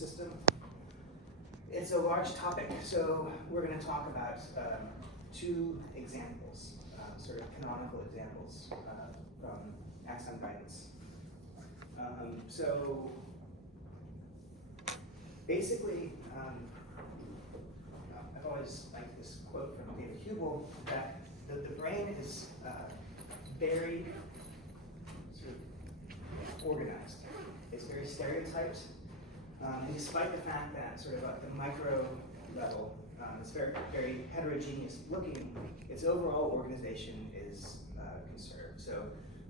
system. It's a large topic, so we're going to talk about two examples, sort of canonical examples from axon guidance. So basically, I've always liked this quote from David Hubel that the brain is very sort of organized. It's very stereotyped, and despite the fact that sort of at the micro level, it's very, very heterogeneous looking, its overall organization is conserved. So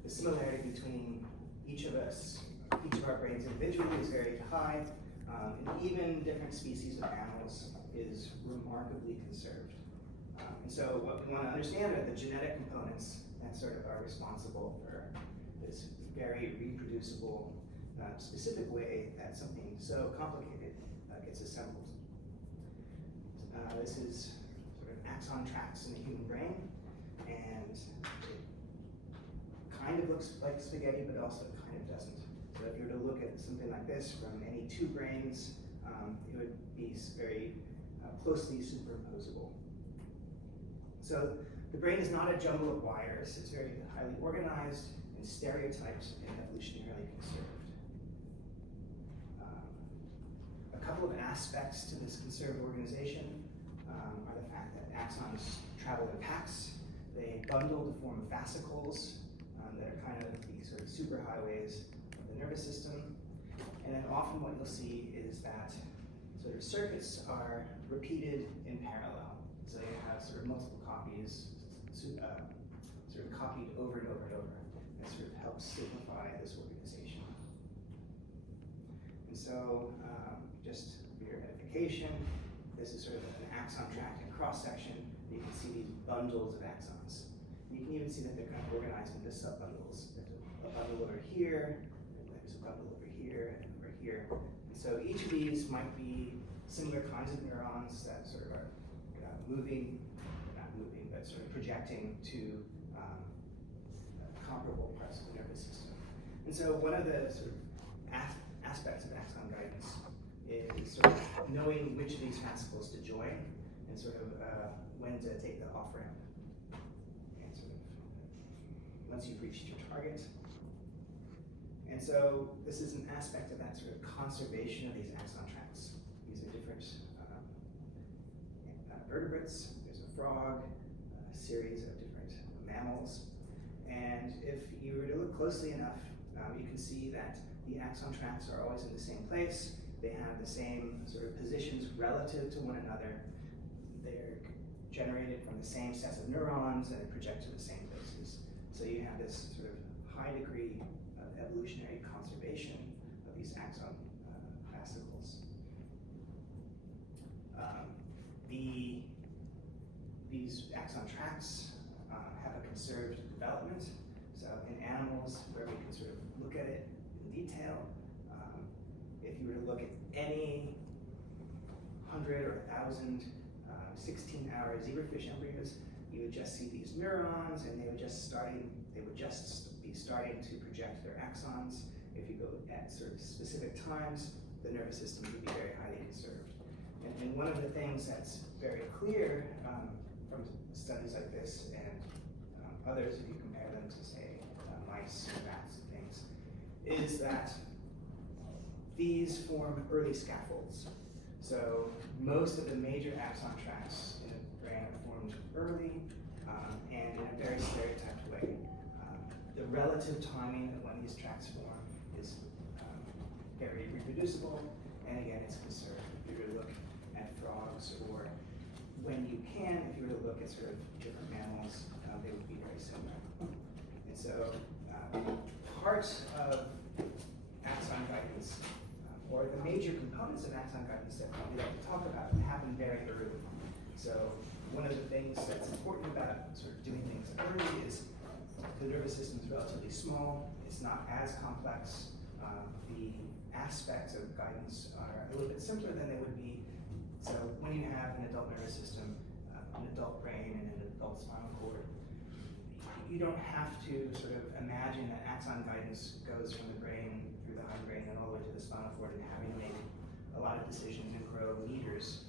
the similarity between each of us, each of our brains individually is very high, and even different species of animals is remarkably conserved. And so what we want to understand are the genetic components that sort of are responsible for this very reproducible, specific way that something so complicated gets assembled. This is sort of axon tracks in the human brain, and it kind of looks like spaghetti, but also kind of doesn't. So if you were to look at something like this from any two brains, it would be very closely superimposable. So the brain is not a jumble of wires. It's very highly organized and stereotyped and evolutionarily conserved. A couple of aspects to this conserved organization are the fact that axons travel in packs. They bundle to form fascicles that are kind of the sort of superhighways of the nervous system. And then often what you'll see is that sort of circuits are repeated in parallel. So you have sort of multiple copies, sort of copied over and over and over. That sort of helps simplify this organization. And so, just for your edification, this is sort of an axon tract and cross-section. You can see these bundles of axons. You can even see that they're kind of organized into sub-bundles. There's a bundle over here, there's a bundle over here, and over here. And so each of these might be similar kinds of neurons that sort of are moving, not moving, but sort of projecting to comparable parts of the nervous system. And so one of the sort of aspects of axon guidance is sort of knowing which of these fascicles to join and sort of when to take the off-ramp. And sort of once you've reached your target. And so this is an aspect of that sort of conservation of these axon tracts. These are different vertebrates. There's a frog, a series of different mammals. And if you were to look closely enough, you can see that the axon tracts are always in the same place. They have the same sort of positions relative to one another. They're generated from the same sets of neurons and project to the same places. So you have this sort of high degree of evolutionary conservation of these axon fascicles. These axon tracts have a conserved development. So in animals, where we can sort of look at it in detail, if you were to look at any 100 or 1,000 16-hour zebrafish embryos, you would just see these neurons, and they would just be starting to project their axons. If you go at sort of specific times, the nervous system would be very highly conserved. And one of the things that's very clear from studies like this and others, if you compare them to, say, mice, rats, and things, is that these form early scaffolds. So most of the major axon tracts in the brain are formed early and in a very stereotyped way. The relative timing of when these tracts form is very reproducible, and again, it's conserved. If you were to look at frogs, or when you can, if you were to look at sort of different mammals, they would be very similar. And so part of axon guidance, or the major components of axon guidance that we like to talk about, happen very early. So one of the things that's important about sort of doing things early is the nervous system is relatively small. It's not as complex. The aspects of guidance are a little bit simpler than they would be. So when you have an adult nervous system, an adult brain, and an adult spinal cord, you don't have to sort of imagine that axon guidance goes from the brain through the hindbrain and all the way to the spinal cord and having to make a lot decisions and grow meters.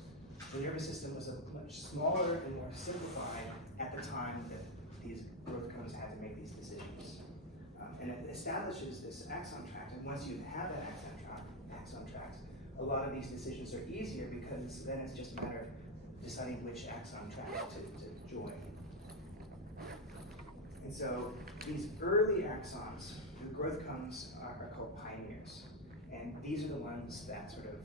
The nervous system was a much smaller and more simplified at the time that these growth cones had to make these decisions. And it establishes this axon tract, and once you have that axon tract, a lot of these decisions are easier because then it's just a matter of deciding which axon tract to join. And so these early axons, the growth cones, are called pioneers. And these are the ones that sort of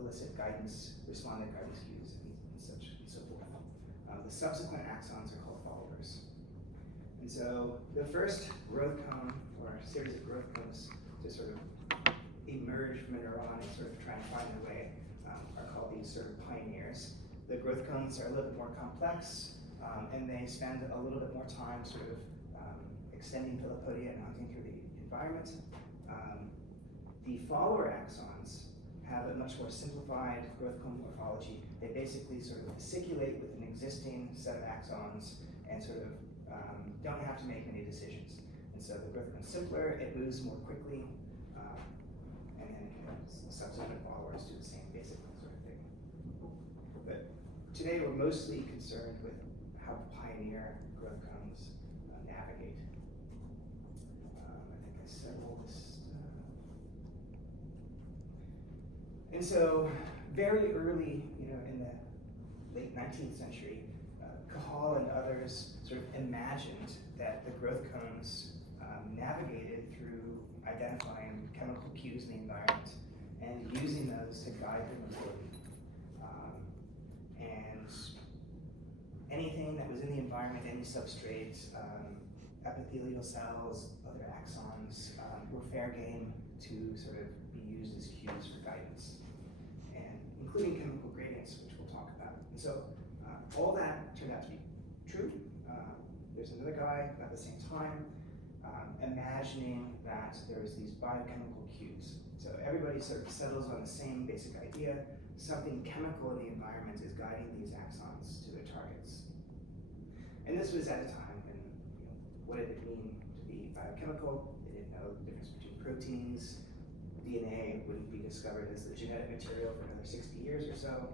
elicit guidance, respondent guidance cues, and such and so forth. The subsequent axons are called followers. And so the first growth cone, or a series of growth cones to sort of emerge from a neuron and sort of try and find their way, are called these sort of pioneers. The growth cones are a little bit more complex, and they spend a little bit more time sort of extending filopodia and hunting through the environment. The follower axons have a much more simplified growth cone morphology. They basically sort of fasciculate with an existing set of axons and sort of don't have to make many decisions. And so the growth cone is simpler, it moves more quickly, and then subsequent followers do the same basic sort of thing. But today we're mostly concerned with how pioneer growth cones navigate. I think I said all this stuff. And so very early, in the late 19th century, Cajal and others sort of imagined that the growth cones navigated through identifying chemical cues in the environment and using those to guide their mobility. And anything that was in the environment, any substrate, epithelial cells, other axons, were fair game to sort of be used as cues for guidance, and including chemical gradients, which we'll talk about. And so all that turned out to be true. There's another guy at the same time imagining that there's these biochemical cues. So everybody sort of settles on the same basic idea. Something chemical in the environment is guiding these axons to their targets. And this was at a time when, what did it mean to be biochemical? They didn't know the difference between proteins. DNA wouldn't be discovered as the genetic material for another 60 years or so.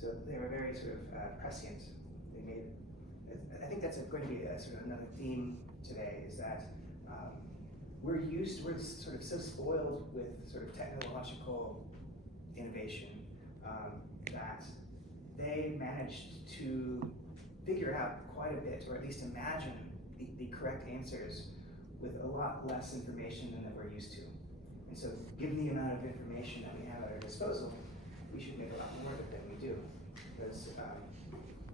So they were very sort of prescient. I think that's going to be sort of another theme today, is that we're sort of so spoiled with sort of technological innovation that they managed to figure out quite a bit, or at least imagine the correct answers with a lot less information than that we're used to. And so given the amount of information that we have at our disposal, we should make a lot more of it than we do. Because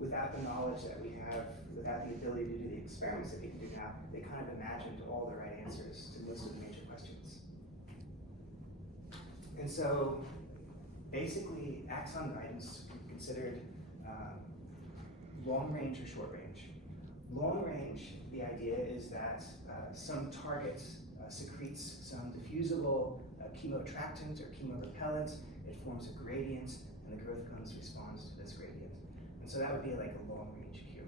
without the knowledge that we have, without the ability to do the experiments that we can do now, they kind of imagined all the right answers to most of the major questions. And so basically, axon guidance can be considered long range or short range. Long range, the idea is that some target secretes some diffusible chemoattractant or chemorepellent. It forms a gradient, and the growth cones responds to this gradient. And so that would be like a long range cue.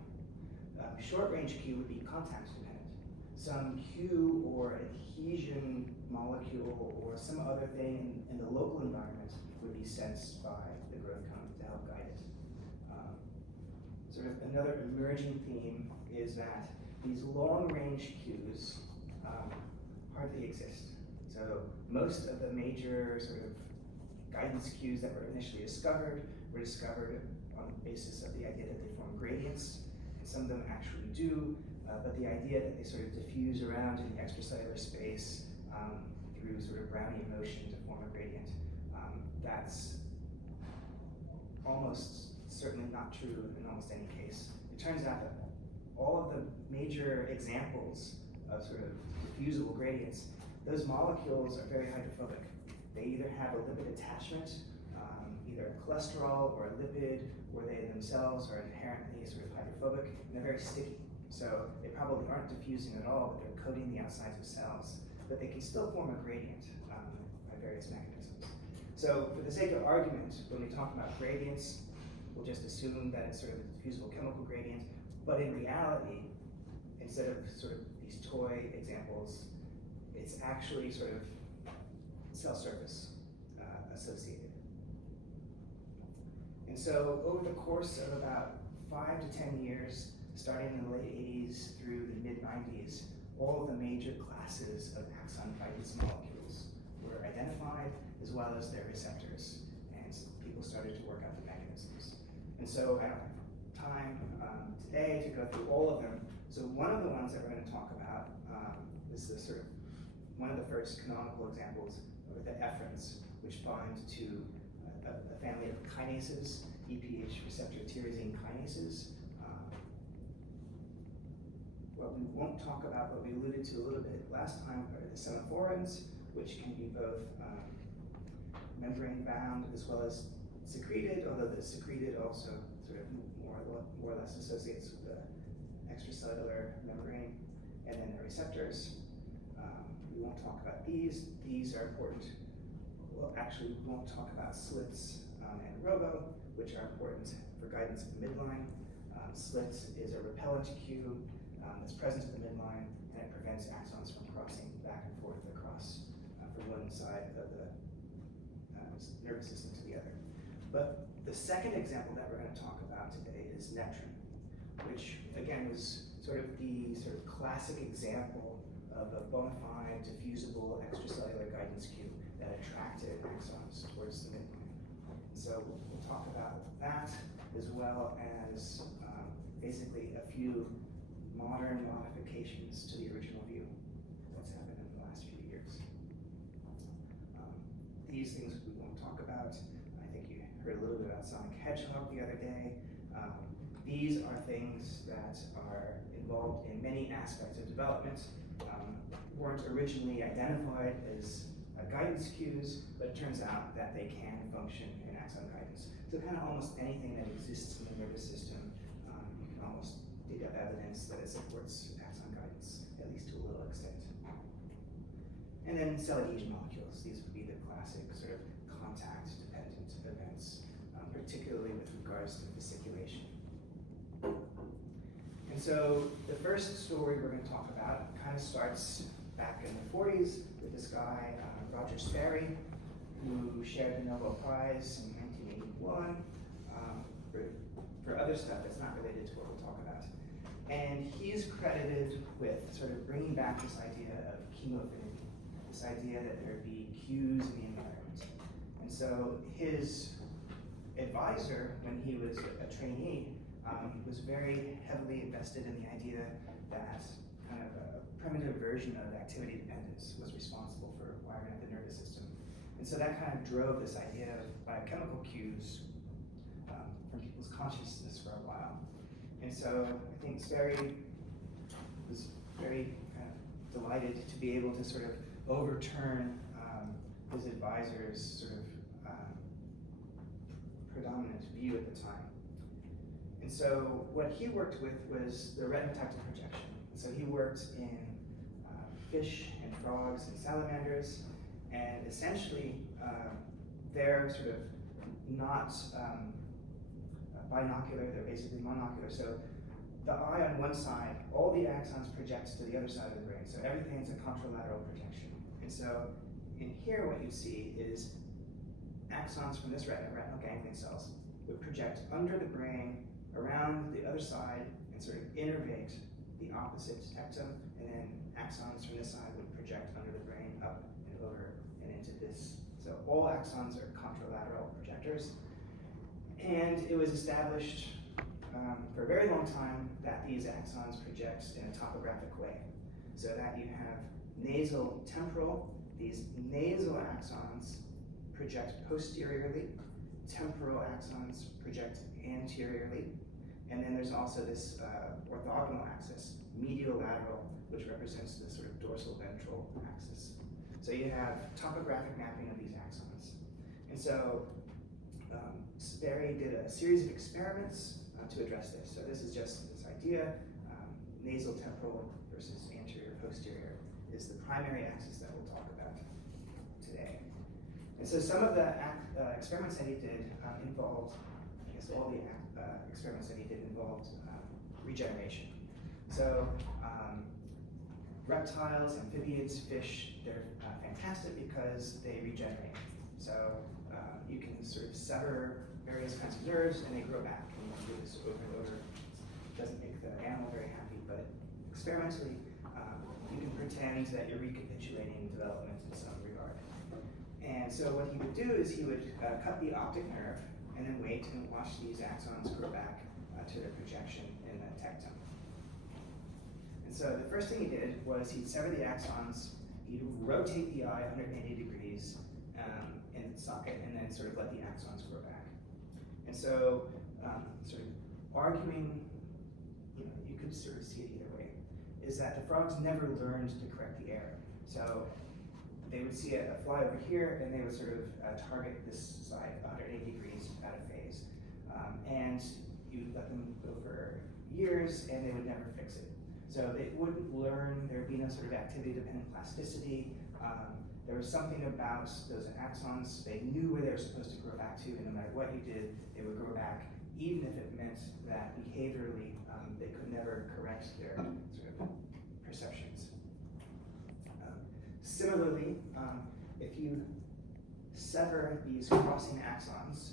Short range cue would be contact dependent. Some cue or adhesion molecule or some other thing in the local environment would be sensed by the growth cone to help guide it. Sort of another emerging theme is that these long range cues hardly exist. So most of the major sort of guidance cues that were initially discovered were discovered on the basis of the idea that they form gradients, and some of them actually do, but the idea that they sort of diffuse around in the extracellular space through sort of Brownian motion to form a gradient, that's almost certainly not true in almost any case. It turns out that all of the major examples of sort of diffusible gradients, those molecules are very hydrophobic. They either have a lipid attachment, either a cholesterol or a lipid, or they themselves are inherently sort of hydrophobic, and they're very sticky. So they probably aren't diffusing at all, but they're coating the outsides of cells. But they can still form a gradient by various mechanisms. So for the sake of argument, when we talk about gradients, we'll just assume that it's sort of a diffusible chemical gradient, but in reality, instead of sort of these toy examples, it's actually sort of cell surface, a associated. And so over the course of about 5 to 10 years, starting in the late 80s through the mid 90s, all of the major classes of axon guidance molecules were identified, as well as their receptors. And people started to work out the mechanisms. And so I don't have time today to go through all of them. So one of the ones that we're going to talk about is the sort of one of the first canonical examples are the ephrins, which bind to a family of kinases, EPH receptor tyrosine kinases. What we won't talk about, but we alluded to a little bit last time, are the semaphorins, which can be both membrane bound as well as secreted, although the secreted also sort of more or less associates with the extracellular membrane, and then the receptors. We won't talk about these. These are important. Well, actually, we won't talk about slits and ROBO, which are important for guidance of the midline. Slits is a repellent cue that's present at the midline, and it prevents axons from crossing back and forth across from one side of the nervous system to the other. But the second example that we're going to talk about today is netrin, which again was sort of the classic example of a bona fide diffusible extracellular guidance cue that attracted axons towards the midline. So we'll talk about that, as well as basically a few modern modifications to the original view that's happened in the last few years. These things we won't talk about. I think you heard a little bit about Sonic Hedgehog the other day. These are things that are involved in many aspects of development, weren't originally identified as guidance cues, but it turns out that they can function in axon guidance. So kind of almost anything that exists in the nervous system, you can almost dig up evidence that it supports axon guidance, at least to a little extent. And then cell adhesion molecules. These would be the classic sort of contact-dependent events, particularly with regards to fasciculation. And so the first story we're going to talk about kind of starts back in the 40s with this guy, Roger Sperry, who shared the Nobel Prize in 1981 for other stuff that's not related to what we'll talk about. And he's credited with sort of bringing back this idea of chemoaffinity, this idea that there be cues in the environment. And so his advisor, when he was a trainee, was very heavily invested in the idea that kind of a primitive version of activity dependence was responsible for wiring up the nervous system. And so that kind of drove this idea of biochemical cues from people's consciousness for a while. And so I think Sperry was very kind of delighted to be able to sort of overturn his advisor's sort of predominant view at the time. And so what he worked with was the retinotactic projection. So he worked in fish and frogs and salamanders, and essentially they're sort of not binocular, they're basically monocular. So the eye on one side, all the axons project to the other side of the brain. So everything's a contralateral projection. And so in here what you see is axons from this retinal ganglion cells would project under the brain, around the other side, and sort of innervate the opposite tectum, and then axons from this side would project under the brain, up and over and into this. So all axons are contralateral projectors. And it was established for a very long time that these axons project in a topographic way. So that you have nasal temporal, these nasal axons project posteriorly, temporal axons project anteriorly, and then there's also this orthogonal axis, medial-lateral, which represents the sort of dorsal-ventral axis. So you have topographic mapping of these axons. And so Sperry did a series of experiments to address this. So this is just this idea, nasal temporal versus anterior posterior is the primary axis that we'll talk about today. And so some of the experiments that he did involved, I guess all the experiments that he did involved regeneration. So reptiles, amphibians, fish, they're fantastic because they regenerate. So you can sort of sever various kinds of nerves and they grow back. And you can do this over and over. It doesn't make the animal very happy, but experimentally, you can pretend that you're recapitulating development in some regard. And so what he would do is he would cut the optic nerve and then wait and watch these axons grow back to their projection in the tectum. And so the first thing he did was he'd sever the axons, he'd rotate the eye 180 degrees in the socket, and then sort of let the axons grow back. And so, sort of arguing, you could sort of see it either way, is that the frogs never learned to correct the error. So they would see a fly over here, and they would sort of target this side 180 degrees out of phase. And you let them go for years, and they would never fix it. So they wouldn't learn, there would be no sort of activity-dependent plasticity. There was something about those axons, they knew where they were supposed to grow back to, and no matter what you did, they would grow back, even if it meant that behaviorally they could never correct their sort of perceptions. Similarly, if you sever these crossing axons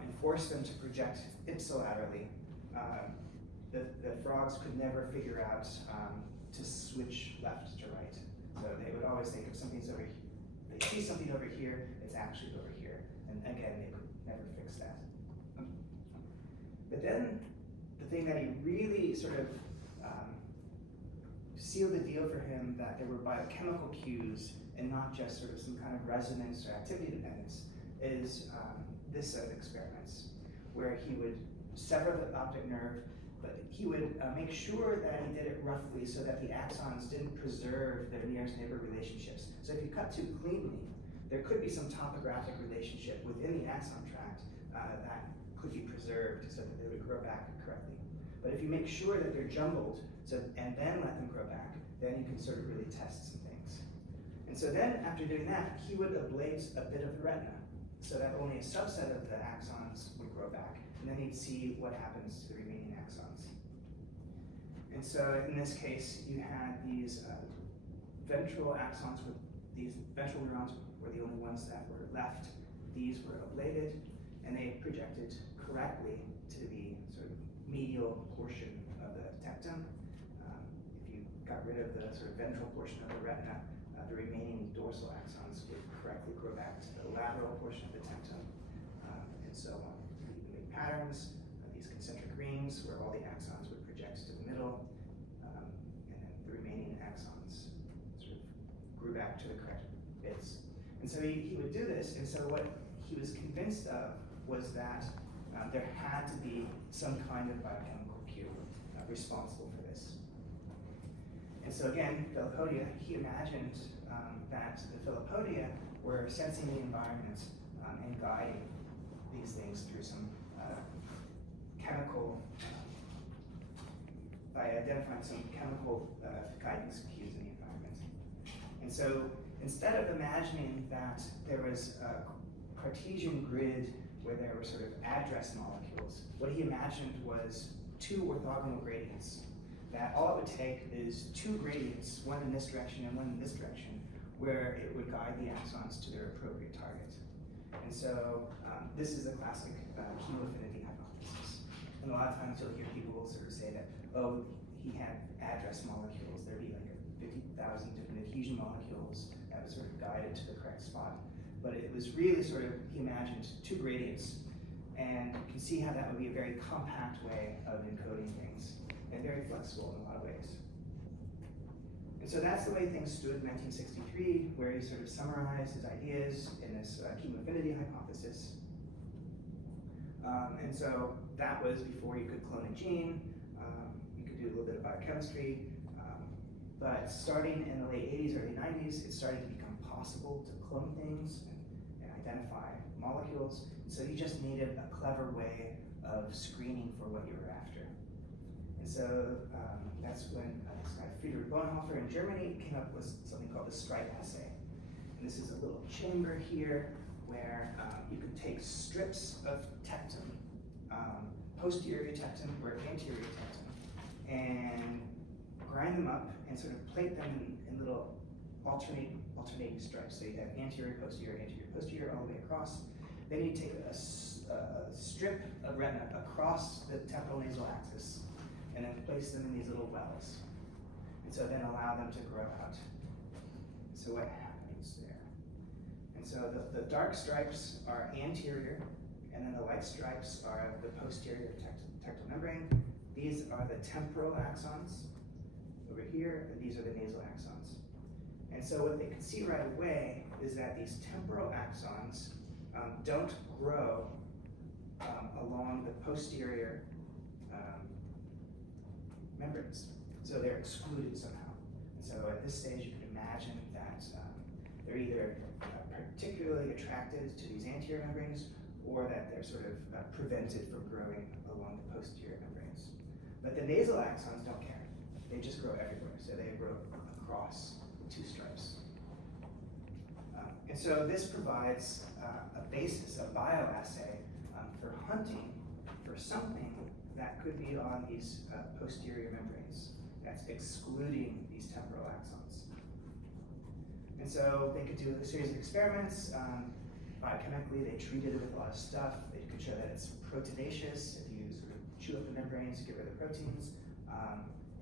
and force them to project ipsilaterally, the frogs could never figure out to switch left to right. So they would always think if something's over here, they see something over here, it's actually over here. And again, they could never fix that. But then the thing that he really sort of sealed the deal for him, that there were biochemical cues and not just sort of some kind of resonance or activity dependence, is this set of experiments, where he would sever the optic nerve, but he would make sure that he did it roughly so that the axons didn't preserve their nearest neighbor relationships. So if you cut too cleanly, there could be some topographic relationship within the axon tract that could be preserved so that they would grow back correctly. But if you make sure that they're jumbled and then let them grow back, then you can sort of really test some things. And so then after doing that, he would ablate a bit of the retina so that only a subset of the axons would grow back. And then he'd see what happens to the remaining axons. And so in this case, you had these ventral axons, with these ventral neurons were the only ones that were left. These were ablated, and they projected correctly to the sort of medial portion of the tectum. If you got rid of the sort of ventral portion of the retina, the remaining dorsal axons would correctly grow back to the lateral portion of the tectum, and so on. Patterns, these concentric rings where all the axons would project to the middle, and then the remaining axons sort of grew back to the correct bits. And so he would do this, and so what he was convinced of was that there had to be some kind of biochemical cue responsible for this. And so again, Filopodia, he imagined that the Filopodia were sensing the environment and guiding these things through some chemical, by identifying some chemical guidance cues in the environment. And so instead of imagining that there was a Cartesian grid where there were sort of address molecules, what he imagined was two orthogonal gradients, that all it would take is two gradients, one in this direction and one in this direction, where it would guide the axons to their appropriate target. And so this is a classic chemoaffinity hypothesis. And a lot of times you'll hear people sort of say that, oh, he had address molecules. There'd be like 50,000 different adhesion molecules that was sort of guided to the correct spot. But it was really sort of, he imagined two gradients. And you can see how that would be a very compact way of encoding things, and very flexible in a lot of ways. And so that's the way things stood in 1963, where he sort of summarized his ideas in this chemoaffinity hypothesis. And so that was before you could clone a gene. You could do a little bit of biochemistry. But starting in the late 80s, early 90s, it started to become possible to clone things and identify molecules. So you just needed a clever way of screening for what you were after. And so that's when this guy Friedrich Bonhoeffer in Germany came up with something called the STRIPE assay. And this is a little chamber here where you could take strips of tectum, posterior tectum or anterior tectum, and grind them up and sort of plate them in little alternating stripes. So you have anterior, posterior, all the way across. Then you take a strip of retina across the temporal nasal axis and then place them in these little wells. And so then allow them to grow out. So what happens there? And so the dark stripes are anterior, and then the light stripes are the posterior tectal membrane. These are the temporal axons over here, and these are the nasal axons. And so what they can see right away is that these temporal axons don't grow along the posterior membranes. So they're excluded somehow. And so at this stage, you can imagine that they're either particularly attracted to these anterior membranes, or that they're sort of prevented from growing along the posterior membranes. But the nasal axons don't care. They just grow everywhere. So they grow across the two stripes. And so this provides a basis, a bioassay for hunting for something that could be on these posterior membranes that's excluding these temporal axons. And so they could do a series of experiments. Biochemically, they treated it with a lot of stuff. They could show that it's proteinaceous. If you sort of chew up the membranes, get rid of the proteins.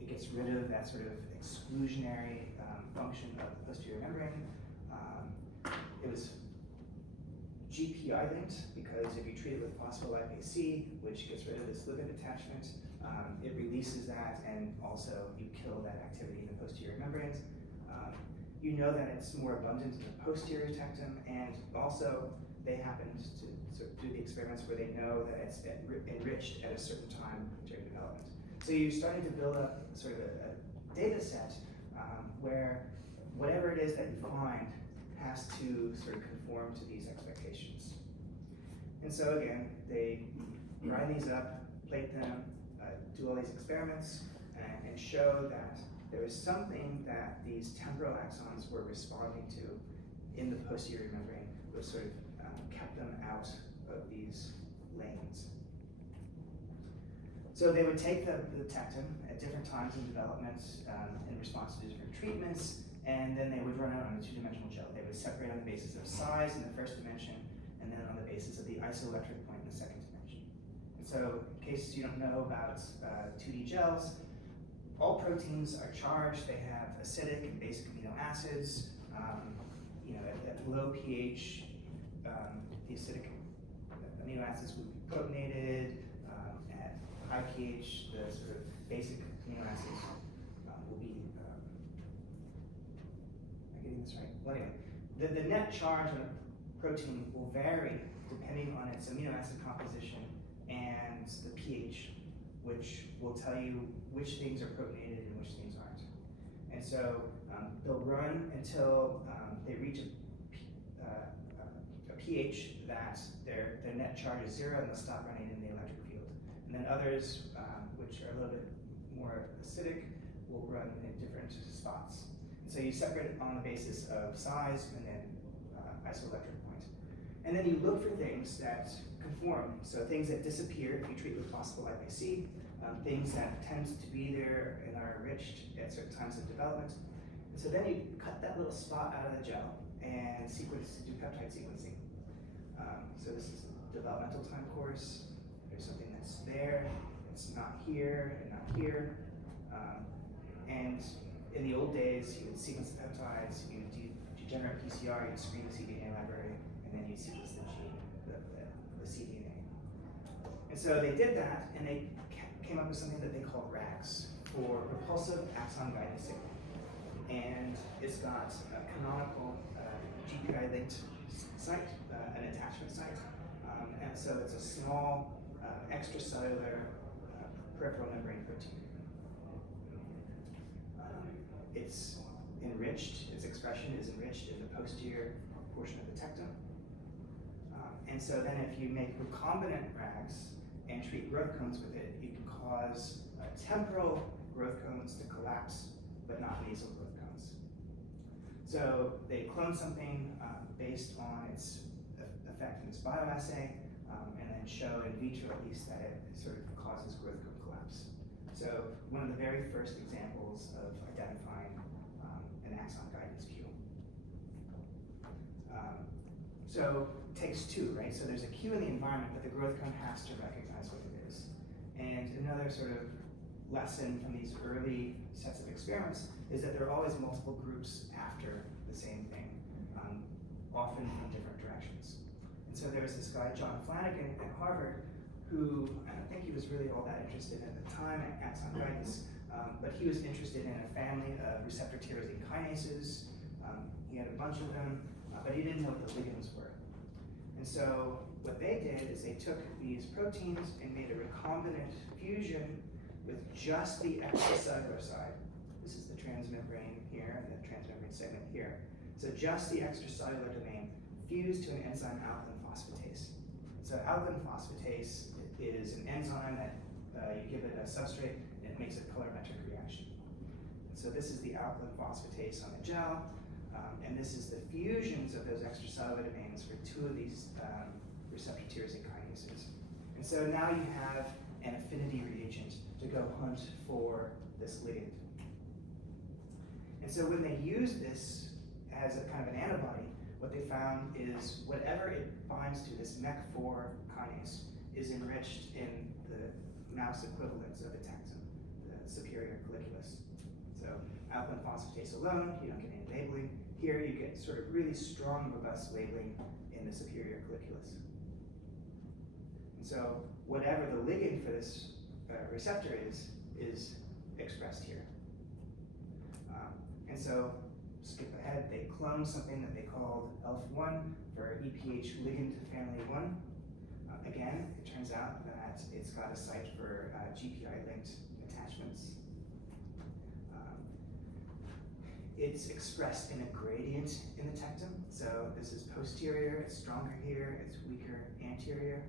It gets rid of that sort of exclusionary function of the posterior membrane. It was GPI linked because if you treat it with phospholipase C, which gets rid of this lipid attachment, it releases that, and also you kill that activity in the posterior membranes. You know that it's more abundant in the posterior tectum, and also they happened to sort of do the experiments where they know that it's enriched at a certain time during development. So you're starting to build up sort of a data set where whatever it is that you find has to sort of conform to these expectations. And so again, they grind these up, plate them, do all these experiments, and show that there is something that these temporal axons were responding to in the posterior membrane, which sort of kept them out of these lanes. So they would take the tectum at different times in development in response to different treatments, and then they would run out on a two-dimensional gel. They would separate on the basis of size in the first dimension, and then on the basis of the isoelectric point in the second dimension. And so, in case you don't know about 2D gels, all proteins are charged. They have acidic and basic amino acids. At low pH, the acidic amino acids would be protonated. At high pH, the sort of basic amino acids will be. Am I getting this right? Well, anyway, the net charge on a protein will vary depending on its amino acid composition and the pH, which will tell you which things are protonated and which things aren't. And so they'll run until they reach a pH that their net charge is 0, and they'll stop running in the electric field. And then others, which are a little bit more acidic, will run in different spots. And so you separate it on the basis of size and then isoelectric point. And then you look for things that conform. So things that disappear if you treat with phospholipase C, things that tend to be there and are enriched at certain times of development. And so then you cut that little spot out of the gel and do peptide sequencing. So this is the developmental time course. There's something that's there, it's not here, and not here. And in the old days, you would sequence the peptides, you would do degenerate PCR, you'd screen the cDNA library, and then you'd sequence the gene, the cDNA. And so they did that, and they came up with something that they called RAGS, for repulsive axon guiding signal. And it's got a canonical GPI linked site, an attachment site. And so it's a small extracellular peripheral membrane protein. It's enriched, its expression is enriched in the posterior portion of the tectum. And so then if you make recombinant RAGs and treat growth cones with it, you can cause temporal growth cones to collapse, but not nasal growth cones. So they clone something based on its effect in this bioassay, and then show in vitro at least that it sort of causes growth cone collapse. So one of the very first examples of identifying an axon guidance cue. So it takes two, right? So there's a cue in the environment, but the growth cone has to recognize what it is. And another sort of lesson from these early sets of experiments is that there are always multiple groups after the same thing, often from different directions. And so there was this guy, John Flanagan at Harvard, who I don't think he was really all that interested at the time in axon guidance, but he was interested in a family of receptor tyrosine kinases. He had a bunch of them, but he didn't know what the ligands were. And so what they did is they took these proteins and made a recombinant fusion with just the extracellular side. This is the transmembrane here, and the transmembrane segment here. So just the extracellular domain fused to an enzyme alkaline phosphatase. So alkaline phosphatase is an enzyme that you give it a substrate and it makes a colorimetric reaction. And so this is the alkaline phosphatase on the gel, and this is the fusions of those extracellular domains for two of these receptor tyrosine kinases. And so now you have an affinity reagent to go hunt for this ligand. And so when they use this as a kind of an antibody, what they found is whatever it binds to, this MEK4 kinase, is enriched in the mouse equivalents of the taxon, the superior colliculus. So alkaline phosphatase alone, you don't get any labeling. Here you get sort of really strong, robust labeling in the superior colliculus. And so whatever the ligand for this receptor is expressed here. And so, skip ahead, they cloned something that they called ELF1 for EPH ligand family 1. Again, it turns out that it's got a site for GPI-linked attachments. It's expressed in a gradient in the tectum. So this is posterior, it's stronger here, it's weaker anterior.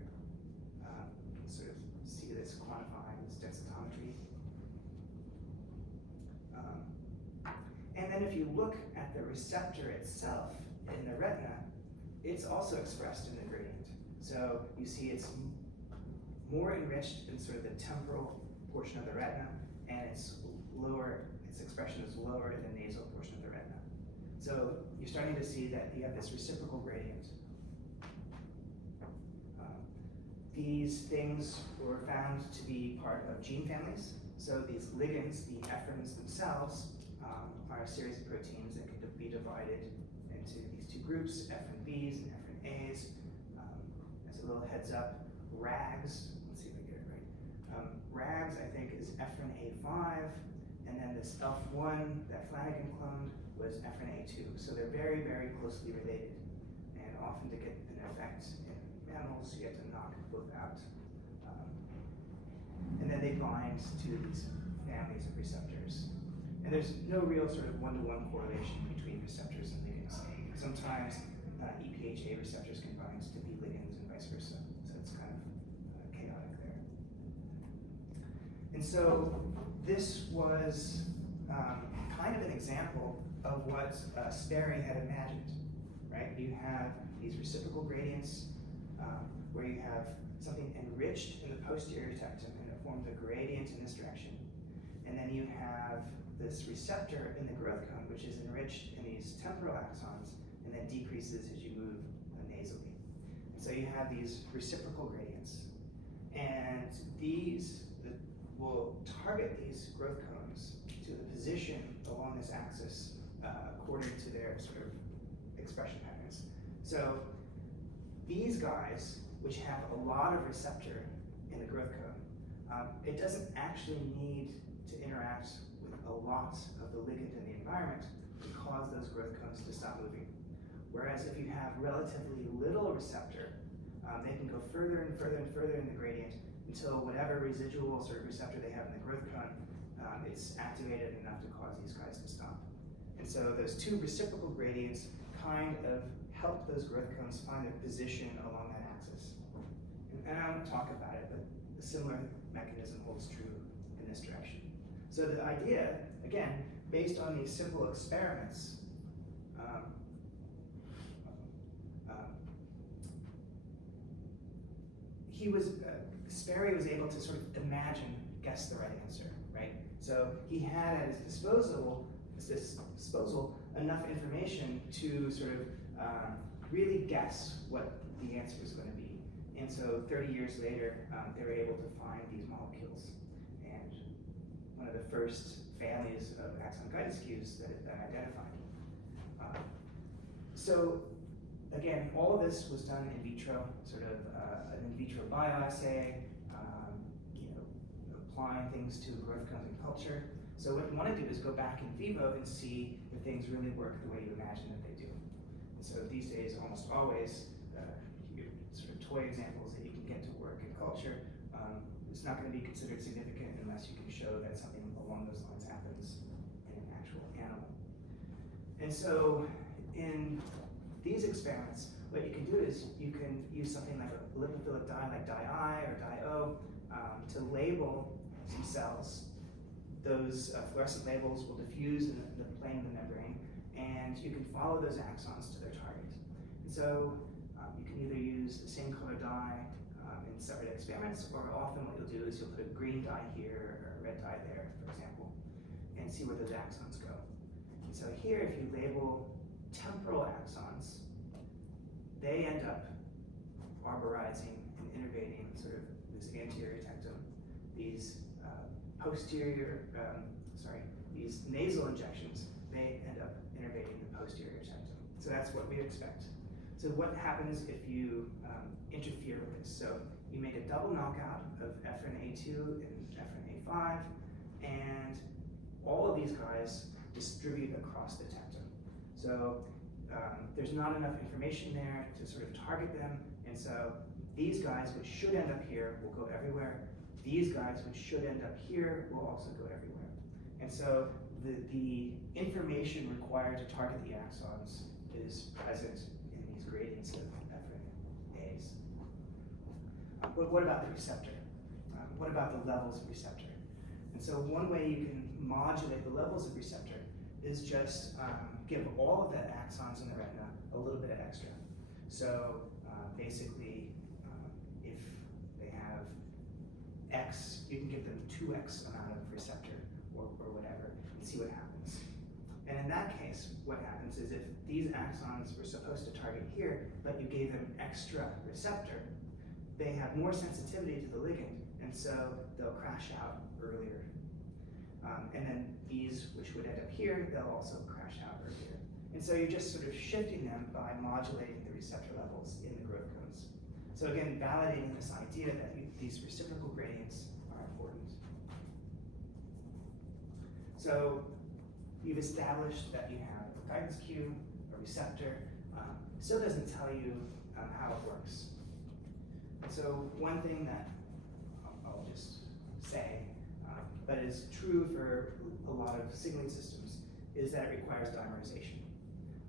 You can sort of see this quantifying this densitometry. And then if you look at the receptor itself in the retina, it's also expressed in the gradient. So you see it's more enriched in sort of the temporal portion of the retina, and it's lower, its expression is lower in the nasal portion of the retina. So you're starting to see that you have this reciprocal gradient. These things were found to be part of gene families. So these ligands, the ephrins themselves, are a series of proteins that can be divided into these two groups, ephrin Bs and ephrin As. As a little heads up, RAGs, let's see if I get it right. RAGs, I think, is ephrin A5, and then this ELF1 that Flanagan cloned was ephrin A2. So they're very, very closely related. And often to get an effect in mammals, you have to knock both out. And then they bind to these families of receptors. And there's no real sort of one-to-one correlation between receptors and ligands. Sometimes EPHA receptors can bind to B ligands and vice versa. So it's kind of chaotic there. And so this was kind of an example of what Sperry had imagined, right? You have these reciprocal gradients where you have something enriched in the posterior tectum and it forms a gradient in this direction. And then you have this receptor in the growth cone, which is enriched in these temporal axons and then decreases as you move nasally. And so you have these reciprocal gradients. And these will target these growth cones to the position along this axis according to their sort of expression patterns. So these guys, which have a lot of receptor in the growth cone, it doesn't actually need to interact with a lot of the ligand in the environment to cause those growth cones to stop moving. Whereas if you have relatively little receptor, they can go further and further and further in the gradient until whatever residual sort of receptor they have in the growth cone, it's activated enough to cause these guys to stop. And so those two reciprocal gradients kind of help those growth cones find their position along that axis. And I won't talk about it, but a similar mechanism holds true in this direction. So the idea, again, based on these simple experiments, Sperry was able to sort of guess the right answer, right? So he had at his disposal disposal enough information to sort of really guess what the answer is going to be. And so 30 years later, they were able to find these molecules. And one of the first families of axon guidance cues that have been identified. So again, all of this was done in vitro, sort of an in vitro bioassay, applying things to growth cones in culture. So what you want to do is go back in vivo and see if things really work the way you imagine that they do. And so these days, almost always, sort of toy examples that you can get to work in culture, it's not going to be considered significant unless you can show that something along those lines happens in an actual animal. And so in these experiments, what you can do is you can use something like a lipophilic dye, like dye I or dye O, to label some cells. Those fluorescent labels will diffuse in the plane of the membrane, and you can follow those axons to their target. And so you can either use the same color dye in separate experiments, or often what you'll do is you'll put a green dye here or a red dye there, for example, and see where those axons go. And so here, if you label temporal axons, they end up arborizing and innervating sort of this anterior tectum. These these nasal injections, they end up innervating the posterior tectum. So that's what we expect. So what happens if you interfere with this? So you make a double knockout of ephrin A2 and ephrin A5, and all of these guys distribute across the tectum. So there's not enough information there to sort of target them, and so these guys, which should end up here, will go everywhere. These guys, which should end up here, will also go everywhere. And so the information required to target the axons is present in these gradients of ephrin A's. But what about the receptor? What about the levels of receptor? And so one way you can modulate the levels of receptor is just give all of the axons in the retina a little bit of extra. So basically, if they have X, you can give them 2X amount of receptor or whatever and see what happens. And in that case, what happens is if these axons were supposed to target here, but you gave them extra receptor, they have more sensitivity to the ligand, and so they'll crash out earlier. And then these, which would end up here, they'll also crash out earlier. And so you're just sort of shifting them by modulating the receptor levels in the growth cones. So again, validating this idea that these reciprocal gradients are important. So you've established that you have a guidance cue, a receptor. Still doesn't tell you how it works. So one thing that I'll just say, but is true for a lot of signaling systems, is that it requires dimerization.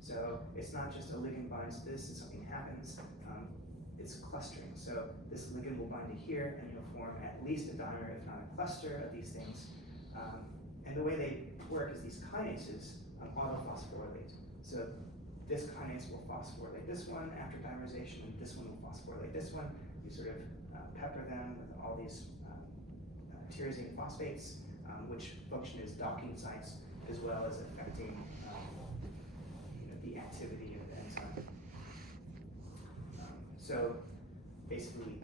So it's not just a ligand binds to this and something happens, it's clustering. So this ligand will bind to here and you'll form at least a dimer, if not a cluster of these things. And the way they work is these kinases autophosphorylate. So this kinase will phosphorylate this one after dimerization, and this one will phosphorylate this one. You sort of pepper them with all these tyrosine phosphates, which function as docking sites, as well as affecting the activity of the enzyme. So basically,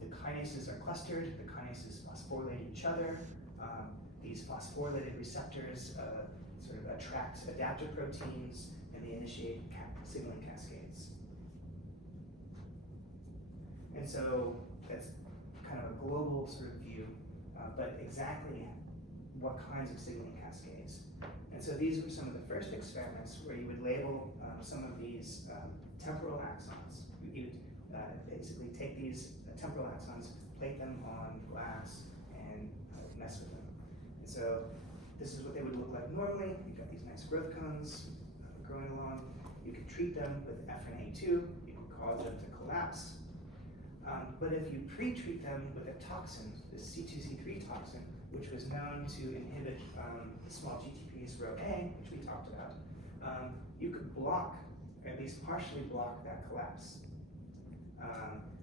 the kinases are clustered, the kinases phosphorylate each other. These phosphorylated receptors sort of attract adapter proteins, and they initiate signaling cascades. And so that's kind of a global sort of view, but exactly what kinds of signaling cascades. And so these were some of the first experiments where you would label some of these temporal axons. You would basically take these temporal axons, plate them on glass, and mess with them. And so this is what they would look like normally. You've got these nice growth cones growing along. You could treat them with ephrin A2. You could cause them to collapse. But if you pre-treat them with a toxin, the C2C3 toxin, which was known to inhibit the small GTPase Rho A, which we talked about, you could block, or at least partially block that collapse.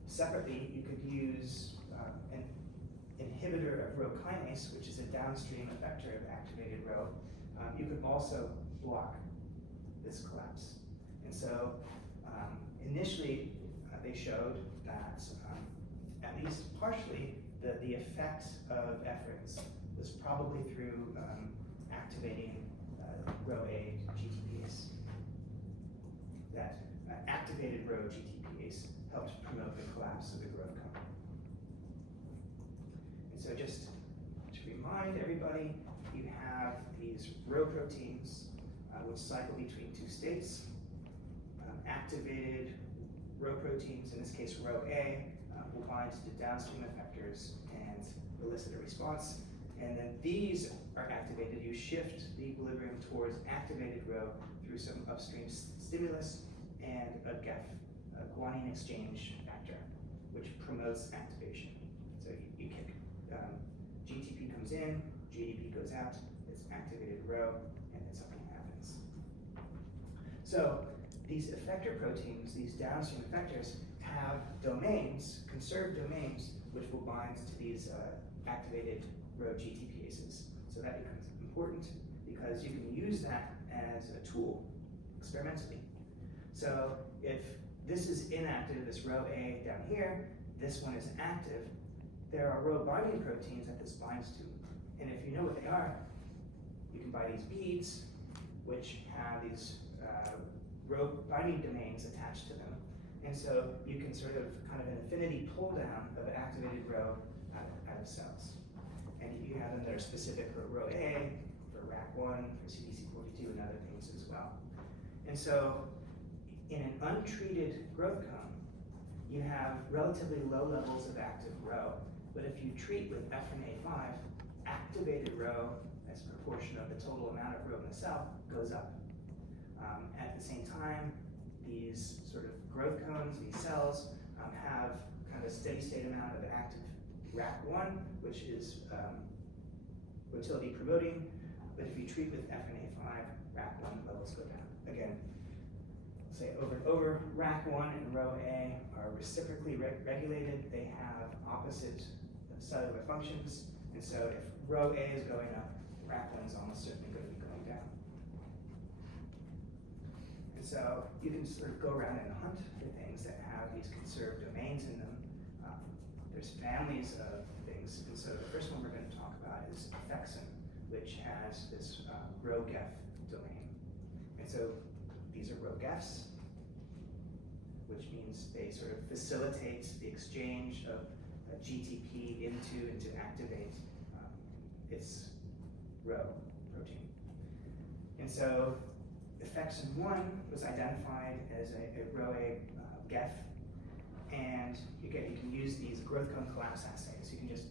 Separately, you could use an inhibitor of Rho kinase, which is a downstream effector of activated Rho, you could also block this collapse. And so initially they showed that at least partially the effect of efferents was probably through activating row A GTPase. That activated row GTPase helped promote the collapse of the growth cone. And so just to remind everybody, you have these row proteins which cycle between two states. Activated row proteins, in this case row A, will bind to the downstream effectors and elicit a response. And then these are activated. You shift the equilibrium towards activated row through some upstream stimulus and a GEF, a guanine exchange factor, which promotes activation. So you kick, GTP comes in, GDP goes out, it's activated row, and then something happens. So these effector proteins, these downstream effectors, have domains, conserved domains, which will bind to these activated row GTPases. So that becomes important because you can use that as a tool experimentally. So if this is inactive, this row A down here, this one is active, there are row binding proteins that this binds to. And if you know what they are, you can buy these beads, which have these row binding domains attached to them. And so you can sort of kind of an affinity pull down of an activated row out of cells. And you have them that are specific for row A, for RAC1, for CDC42, and other things as well. And so in an untreated growth cone, you have relatively low levels of active row. But if you treat with Ephrin A5, activated row as a proportion of the total amount of row in the cell goes up. At the same time, these sort of growth cones, these cells, have kind of a steady state amount of active RAC1, which is motility promoting, but if you treat with Ephrin A5, RAC1 levels go down. Again, say over and over, RAC1 and row A are reciprocally regulated. They have opposite cellular functions, and so if row A is going up, RAC1 is almost certainly going to be going down. And so you can sort of go around and hunt for things that have these conserved domains in them. There's families of things, and so the first one we're going to talk about is Effexin, which has this row-GEF domain. And so these are row-GEFs, which means they sort of facilitate the exchange of GTP and to activate its row protein. And so Effexin 1 was identified as a row A GEF, and you can use these growth cone collapse assays. You can just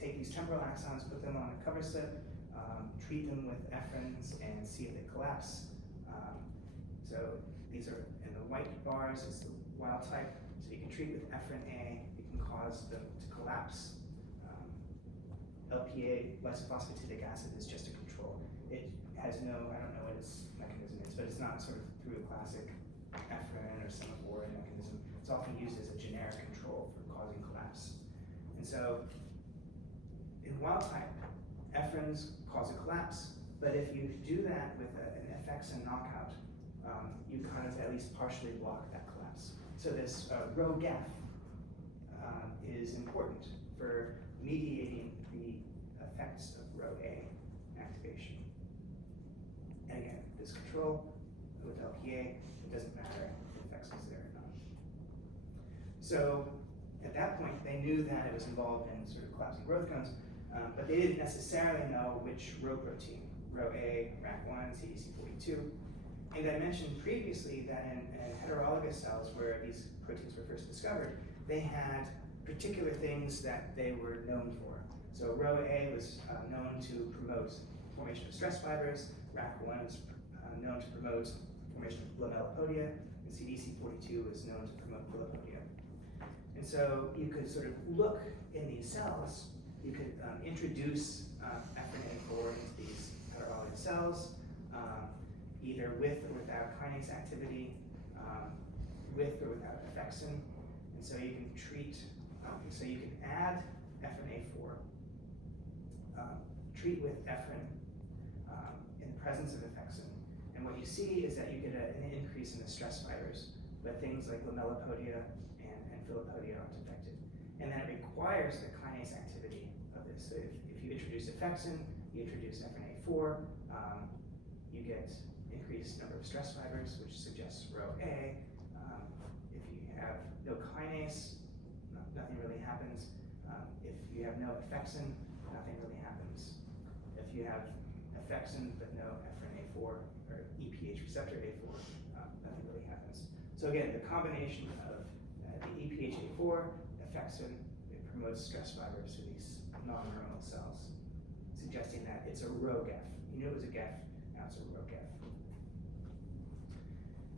take these temporal axons, put them on a cover slip, treat them with ephrins, and see if they collapse. So these are in the white bars, it's the wild type. So you can treat with Ephrin A, you can cause them to collapse. LPA, lysophosphatidic acid, is just a control. It has no, I don't know what its mechanism is, but it's not sort of through a classic Ephrin or semaphore mechanism. It's often used as a generic control for causing collapse. And so in wild type, ephrins cause a collapse, but if you do that with an Effexin knockout, you kind of at least partially block that collapse. So this row GEF is important for mediating the effects of row A activation. And again, this control with LPA, it doesn't matter if Effexin is there or not. So at that point, they knew that it was involved in sort of collapsing growth cones, but they didn't necessarily know which row protein, row A, RAC1, CDC42. And I mentioned previously that in heterologous cells where these proteins were first discovered, they had particular things that they were known for. So row A was known to promote formation of stress fibers, RAC1 was known to promote formation of lamellipodia, and CDC42 is known to promote filopodia. And so you could sort of look in these cells, you could introduce Ephrin A4 into these heterologous cells, either with or without kinase activity, with or without Effexin. And so you can treat, so you can add Ephrin A4, treat with Ephrin. In presence of effexin. And what you see is that you get an increase in the stress fibers, but things like lamellipodia and filopodia aren't affected. And then it requires the kinase activity of this. So if you introduce effexin, you introduce FNA4, you get increased number of stress fibers, which suggests row A. If you have no kinase, nothing really happens. If you have no effexin, nothing really happens. If you have effexin but no FNA4 or EPH receptor A4, nothing really happens. So again, the combination of the EPH-A4, effexin, it promotes stress fibers to these non-neuronal cells, suggesting that it's a row GEF. You knew it was a GEF, now it's a row GEF.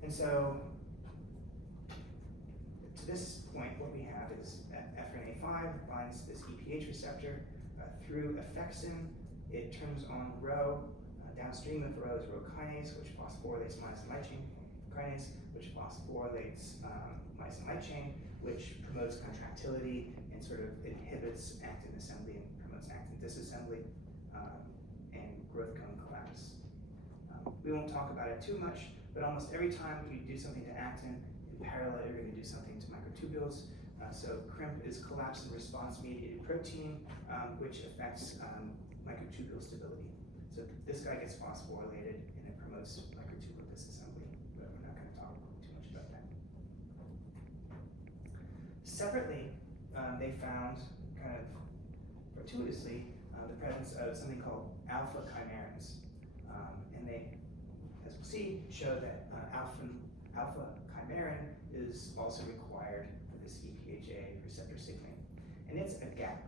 And so, to this point, what we have is FNA5 binds this EPH receptor through effexin. It turns on Rho. Downstream of Rho is Rho kinase, which phosphorylates myosin light chain kinase, which phosphorylates myosin light chain, which promotes contractility and sort of inhibits actin assembly and promotes actin disassembly and growth cone collapse. We won't talk about it too much, but almost every time you do something to actin, in parallel you're going to do something to microtubules. So CRIMP is collapse and response mediated protein, which affects microtubule stability. So this guy gets phosphorylated and it promotes microtubule disassembly, but we're not going to talk too much about that. Separately, they found, kind of fortuitously, the presence of something called alpha chimerins. And they, as we'll see, show that alpha chimerin is also required for this EPHA receptor signaling. And it's a gap.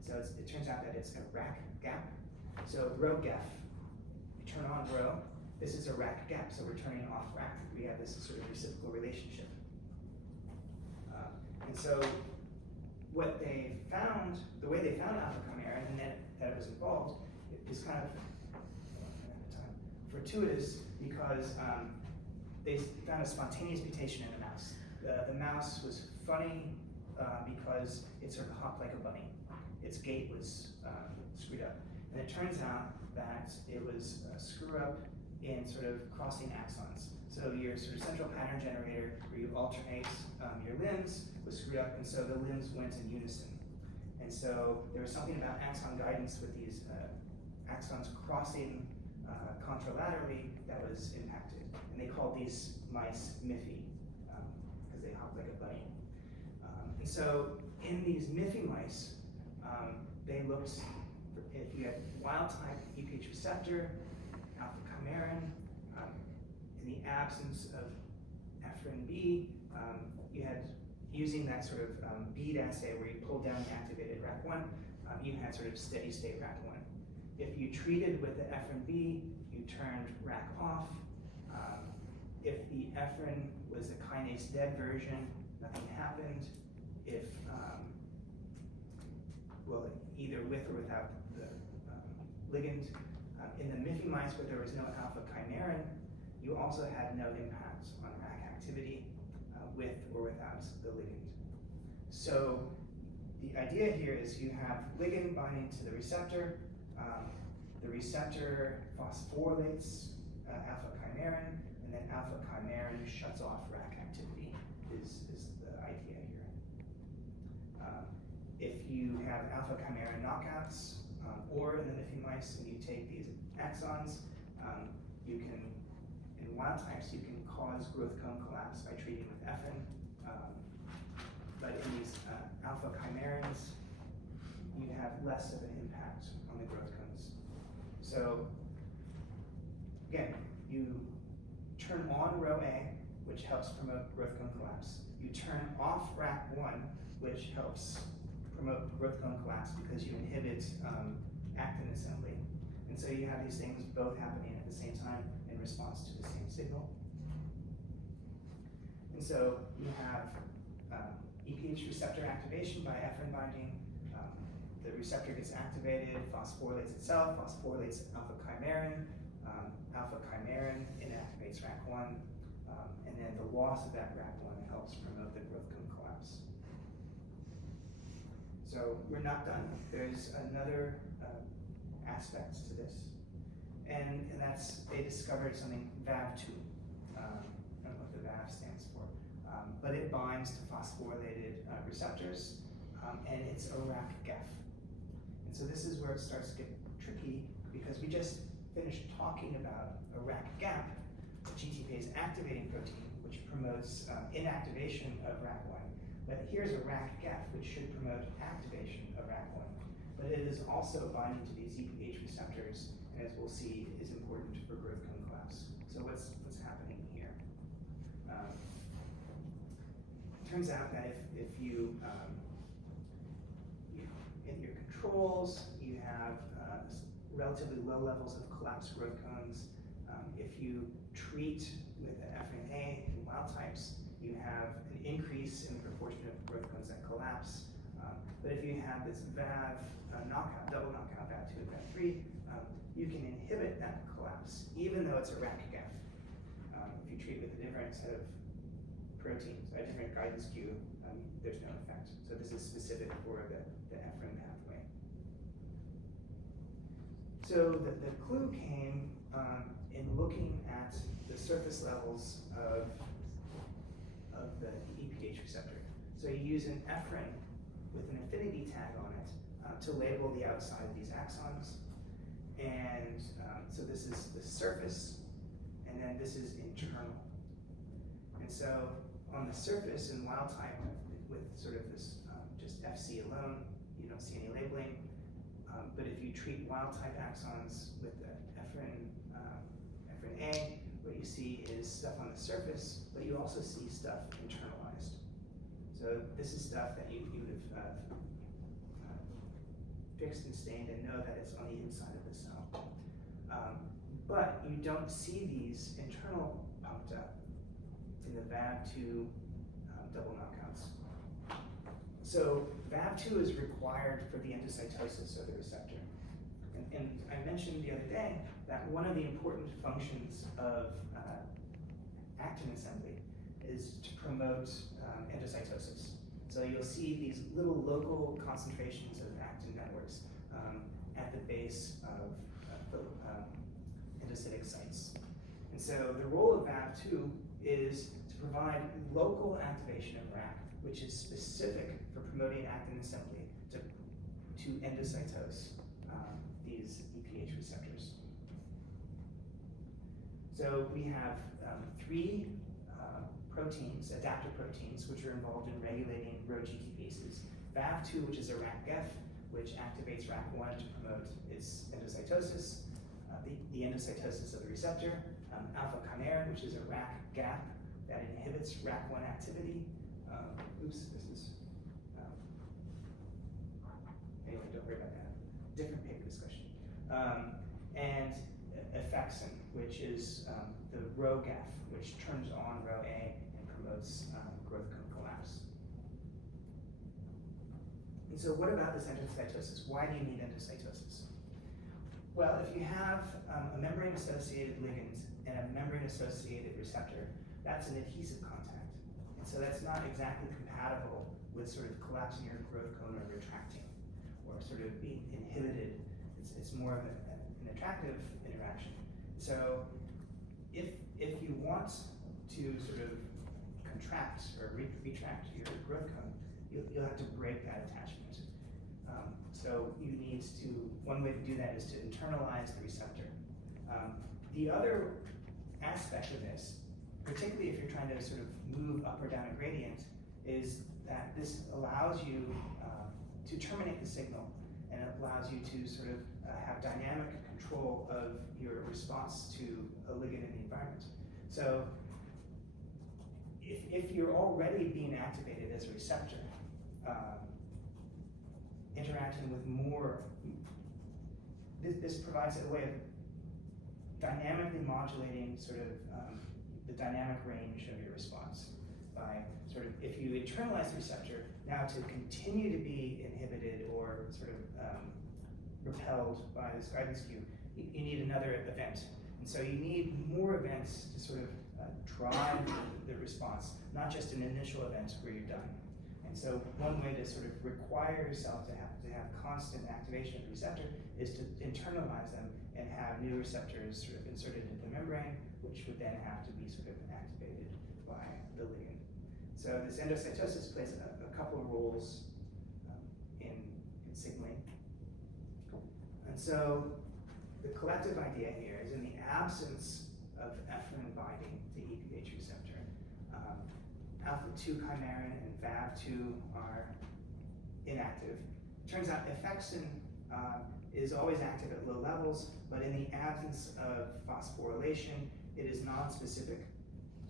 So it turns out that it's a RAC gap. So Rho GEF, you turn on Rho, this is a RAC gap, so we're turning off RAC. We have this sort of reciprocal relationship. And so what they found, the way they found alpha chimerin and that it was involved is kind of fortuitous because they found a spontaneous mutation in a mouse. The mouse was funny because it sort of hopped like a bunny. Its gait was screwed up. And it turns out that it was a screw up in sort of crossing axons. So your sort of central pattern generator where you alternate your limbs was screwed up, and so the limbs went in unison. And so there was something about axon guidance with these axons crossing contralaterally that was impacted. And they called these mice Miffy because they hop like a bunny. And so in these Miffy mice, they looked, if you had wild type EPH receptor, alpha chimerin, in the absence of Ephrin B, you had, using that sort of bead assay where you pulled down the activated RAC1, you had sort of steady state RAC1. If you treated with the Ephrin B, you turned RAC off. If the Ephrin was a kinase dead version, nothing happened. If, well, either with or without the ligand, in the Miffy mice where there was no alpha chimerin, you also had no impact on RAC activity with or without the ligand. So the idea here is you have ligand binding to the receptor phosphorylates alpha chimerin, and then alpha chimerin shuts off RAC activity is the idea here. If you have alpha chimerin knockouts, or in the Miffy mice, and you take these axons, you can, in wild types, you can cause growth cone collapse by treating with Ephrin. But in these alpha chimerins, you have less of an impact on the growth cones. So again, you turn on Rho A, which helps promote growth cone collapse. You turn off RAC1, which helps promote growth cone collapse because you inhibit actin assembly. And so you have these things both happening at the same time in response to the same signal. And so you have EPH receptor activation by Ephrin binding. The receptor gets activated, phosphorylates itself, phosphorylates alpha chimerin. Alpha chimerin inactivates RAC1, and then the loss of that RAC1 helps promote the growth cone collapse. So we're not done. There's another aspect to this, and they discovered something VAV2. I don't know what the VAV stands for, but it binds to phosphorylated receptors, and it's a RAC-GAF. And so this is where it starts to get tricky, because we just finished talking about a RAC-GAP, a GTPase activating protein, which promotes inactivation of RAC1. But here's a RAC-GAF, which should promote activation of RAC1. But it is also binding to these EPH receptors, and as we'll see, is important for growth cone collapse. So what's happening here? Turns out that if you in your controls, you have relatively low levels of collapsed growth cones. If you treat with the Ephrin A in wild types, you have an increase in the proportion of growth cones that collapse. But if you have this VAV knockout, double knockout, VAV2 and VAV3, you can inhibit that collapse, even though it's a RAC-GAF. If you treat with a different set of proteins, a different guidance cue, there's no effect. So this is specific for the Ephrin pathway. So the clue came in looking at the surface levels of the EPH receptor. So you use an Ephrin with an affinity tag on it to label the outside of these axons. And so this is the surface, and then this is internal. And so on the surface in wild type, with sort of this just FC alone, you don't see any labeling. But if you treat wild type axons with the Ephrin A, what you see is stuff on the surface, but you also see stuff internalized. So this is stuff that you would have fixed and stained and know that it's on the inside of the cell. But you don't see these internal pumped up in the VAV2 double knockouts. So VAV2 is required for the endocytosis of the receptor. And I mentioned the other day that one of the important functions of actin assembly is to promote endocytosis. So you'll see these little local concentrations of actin networks at the base of the endocytic sites. And so the role of VAV2 is to provide local activation of RAC, which is specific for promoting actin assembly to endocytose these EPH receptors. So we have three proteins, adaptive proteins, which are involved in regulating Rho GTPases. VAV2, which is a RAC-GAF, which activates RAC1 to promote its endocytosis, the endocytosis of the receptor. Alpha-kynarin, which is a RAC-GAP that inhibits RAC1 activity. Anyway, don't worry about that. Different paper discussion. And Effexin, which is the Rho-GAF, which turns on Rho A and promotes growth cone collapse. And so what about this endocytosis? Why do you need endocytosis? Well, if you have a membrane-associated ligand and a membrane-associated receptor, that's an adhesive contact. And so that's not exactly compatible with sort of collapsing your growth cone or retracting, or sort of being inhibited. It's more of an attractive interaction. So if you want to sort of contract or retract your growth cone, you'll have to break that attachment. So you need to, one way to do that is to internalize the receptor. The other aspect of this, particularly if you're trying to sort of move up or down a gradient, is that this allows you to terminate the signal, and it allows you to sort of have dynamic control of your response to a ligand in the environment. So if you're already being activated as a receptor, interacting with more, this provides a way of dynamically modulating sort of the dynamic range of your response by sort of, if you internalize the receptor, now to continue to be inhibited or sort of repelled by this guidance cue, you need another event. And so you need more events to sort of drive the response, not just an initial event where you're done. And so one way to sort of require yourself to have constant activation of the receptor is to internalize them and have new receptors sort of inserted into the membrane, which would then have to be sort of activated by the ligand. So this endocytosis plays a couple of roles in signaling. And so the collective idea here is in the absence of ephrin binding to EPH receptor, alpha-2 chimerin and VAV2 are inactive. Turns out effexin is always active at low levels, but in the absence of phosphorylation, it is non-specific.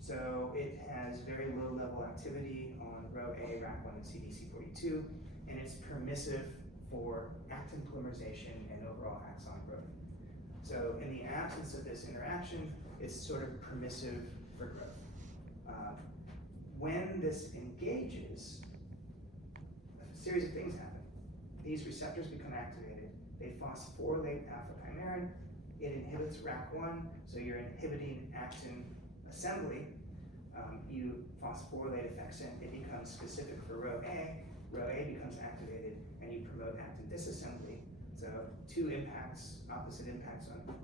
So it has very low level activity on RhoA, RAC1, and CDC42, and it's permissive for actin polymerization and overall axon growth. So in the absence of this interaction, it's sort of permissive for growth. When this engages, a series of things happen. These receptors become activated. They phosphorylate alpha-chimerin. It inhibits RAC1, so you're inhibiting actin assembly. You phosphorylate effexin, it becomes specific for RhoA. RhoA becomes activated, and you promote actin disassembly. So two impacts, opposite impacts on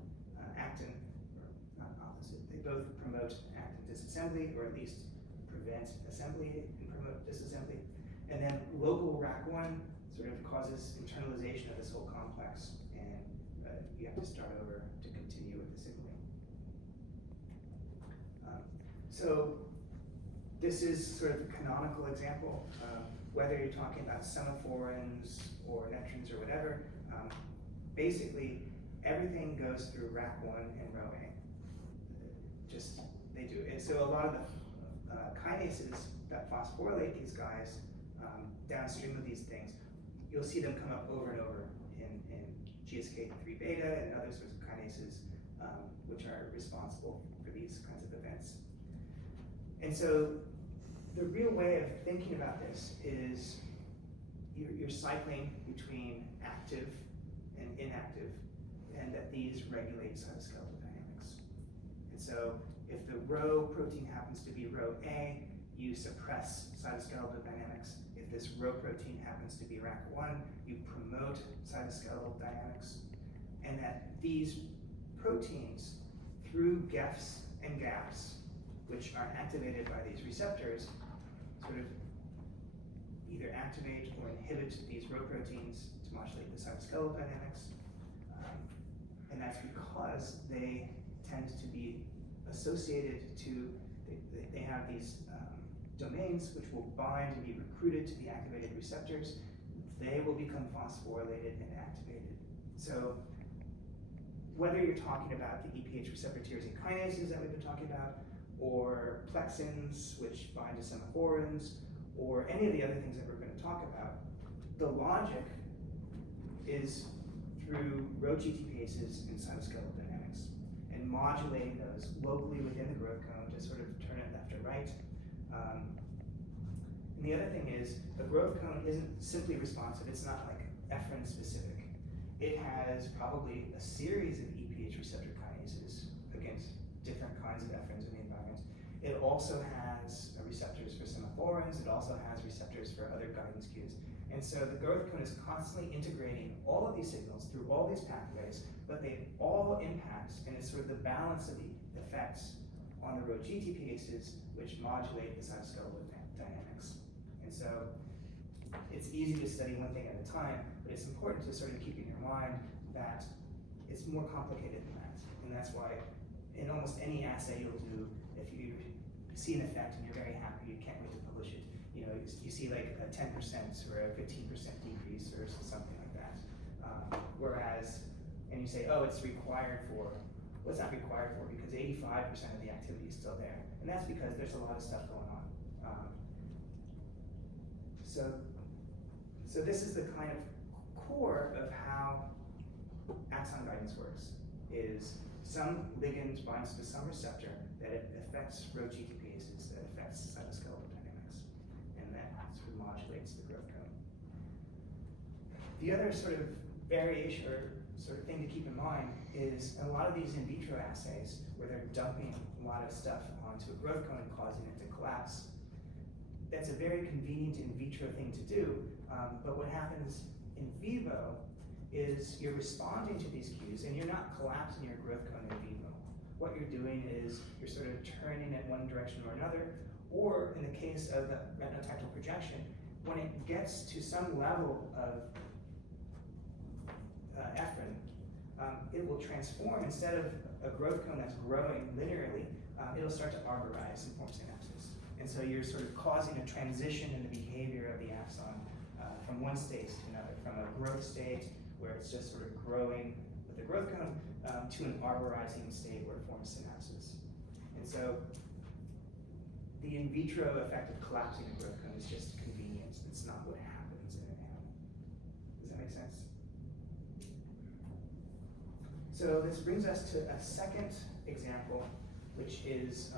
actin, or not opposite, they both promote actin disassembly, or at least prevent assembly and promote disassembly. And then local RAC1 sort of causes internalization of this whole complex, and you have to start over to continue with the signaling. So this is sort of a canonical example. Whether you're talking about semaphorins or nectrins or whatever, basically everything goes through RAC1 and RhoA. Just, they do. And so a lot of the kinases that phosphorylate these guys downstream of these things, you'll see them come up over and over in GSK3 beta and other sorts of kinases which are responsible for these kinds of events. And so the real way of thinking about this is you're cycling between active and inactive, and that these regulate cytoskeletal dynamics. And so if the Rho protein happens to be RhoA, you suppress cytoskeletal dynamics. If this Rho protein happens to be RAC1, you promote cytoskeletal dynamics. And that these proteins, through GEFs and GAPs, which are activated by these receptors, sort of either activate or inhibit these Rho proteins to modulate the cytoskeletal dynamics. And that's because they tend to be associated to, they have these domains which will bind and be recruited to the activated receptors. They will become phosphorylated and activated. So whether you're talking about the EPH receptor tyrosine kinases that we've been talking about, or plexins, which bind to semaphorins, or any of the other things that we're going to talk about, the logic is through Rho GTPases and cytoskeletal dynamics, and modulating those locally within the growth cone to sort of turn it left or right. And the other thing is, the growth cone isn't simply responsive, it's not like ephrin specific. It has probably a series of EPH receptor kinases against different kinds of ephrins in the environment. It also has receptors for semaphorins, it also has receptors for other guidance cues. And so the growth cone is constantly integrating all of these signals through all these pathways, but they all impact, and it's sort of the balance of the effects on the Rho GTPases, which modulate the cytoskeletal dynamics. And so it's easy to study one thing at a time, but it's important to sort of keep in your mind that it's more complicated than that. And that's why in almost any assay you'll do, if you see an effect and you're very happy, you can't wait to publish it, you know, you see like a 10% or a 15% decrease or something like that. Whereas, and you say, oh, it's required for, well, it's not required for, because 85% of the activity is still there. And that's because there's a lot of stuff going on. So this is the kind of core of how axon guidance works, is some ligand binds to some receptor that it affects Rho GTPases, that affects cytoskeletal dynamics, and that sort of modulates the growth cone. The other sort of variation or sort of thing to keep in mind is a lot of these in vitro assays where they're dumping a lot of stuff onto a growth cone and causing it to collapse. that's a very convenient in vitro thing to do, but what happens in vivo is you're responding to these cues and you're not collapsing your growth cone in vivo. What you're doing is you're sort of turning in one direction or another, or in the case of the retinotactile projection, when it gets to some level of effrin, it will transform. Instead of a growth cone that's growing linearly, it'll start to arborize and form synapses. And so you're sort of causing a transition in the behavior of the axon from one state to another, from a growth state where it's just sort of growing with the growth cone to an arborizing state where it forms synapses. And so the in vitro effect of collapsing a growth cone is just convenience. It's not what happens in an animal. Does that make sense? So this brings us to a second example, which is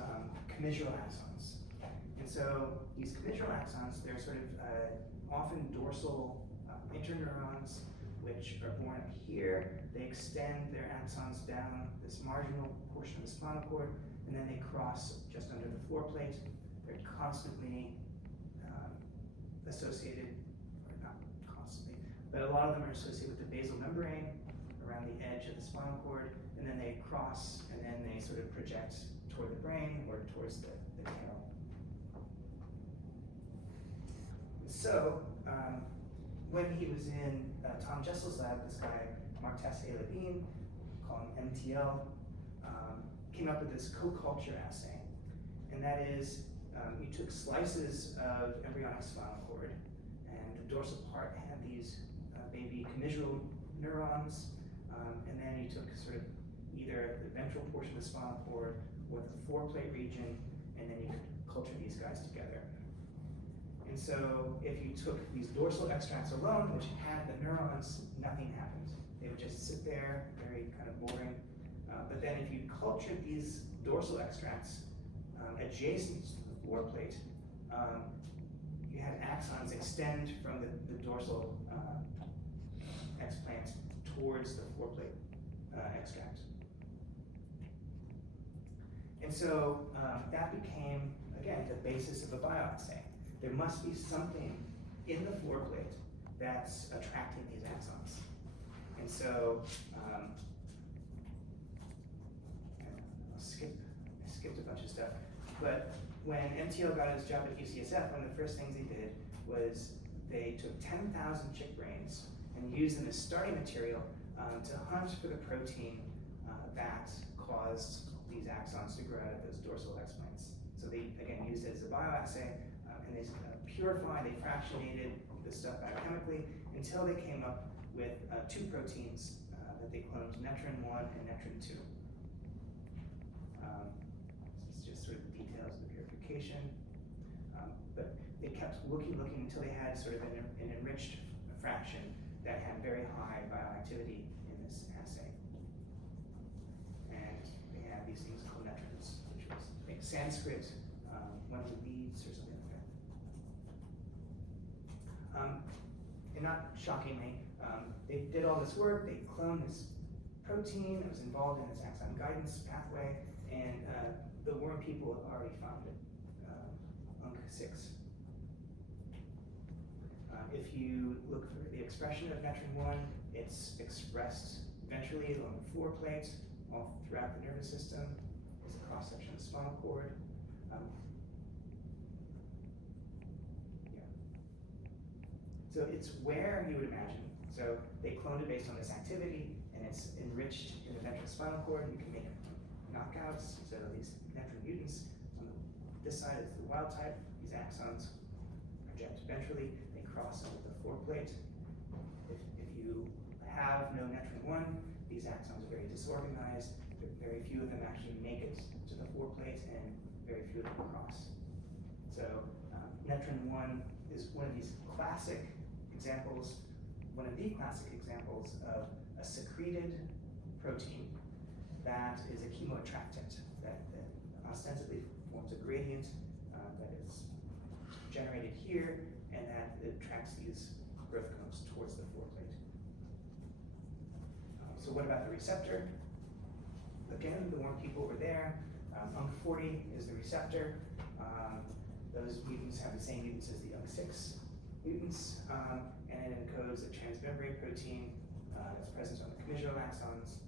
commissural axons. And so these commissural axons, they're sort of often dorsal interneurons, which are born up here. They extend their axons down this marginal portion of the spinal cord, and then they cross just under the floor plate. They're constantly associated, or not constantly, but a lot of them are associated with the basal membrane around the edge of the spinal cord, and then they cross, and then they sort of project toward the brain or towards the tail. So, when he was in Tom Jessel's lab, this guy, Mark Tessier-Levine, called him MTL, came up with this co-culture assay. And that is, you took slices of embryonic spinal cord, and the dorsal part had these baby commissural neurons, and then you took sort of either the ventral portion of the spinal cord or the foreplate region, and then you could culture these guys together. And so if you took these dorsal extracts alone, which had the neurons, nothing happened. They would just sit there, very kind of boring. But then if you cultured these dorsal extracts adjacent to the floor plate, you had axons extend from the dorsal explant towards the floor plate extract. And so that became, again, the basis of a bioassay. There must be something in the floor plate that's attracting these axons. And so, I skipped a bunch of stuff, but when MTL got his job at UCSF, one of the first things he did was they took 10,000 chick brains and used them as starting material to hunt for the protein that caused these axons to grow out of those dorsal explants. So they, again, used it as a bioassay, and they purified, they fractionated this stuff biochemically until they came up with two proteins that they cloned, netrin-1 and netrin-2. This is just sort of the details of the purification. But they kept looking until they had sort of an enriched fraction that had very high bioactivity in this assay. And they had these things called netrins, which was like Sanskrit, one of the beads or something like that. And not shockingly, they did all this work, they cloned this protein that was involved in this axon guidance pathway, and the worm people have already found it, UNC6. If you look for the expression of netrin-1, it's expressed ventrally along the floor plate, all throughout the nervous system. There's a cross-section of the spinal cord. So it's where you would imagine. So they cloned it based on this activity, and it's enriched in the ventral spinal cord. You can make knockouts. So these netrin mutants, on this side is the wild type. These axons project ventrally. They cross over the floor plate. If you have no netrin-1, these axons are very disorganized. Very few of them actually make it to the floor plate, and very few of them cross. So netrin-1 is one of these classic examples, one of the classic examples of a secreted protein that is a chemoattractant that ostensibly forms a gradient that is generated here, and that attracts these growth cones towards the floor plate. So what about the receptor? Again, the worm people were there. UNC40 is the receptor. Those mutants have the same mutants as the UNC6 mutants, and it encodes a transmembrane protein that's present on the commissural axons.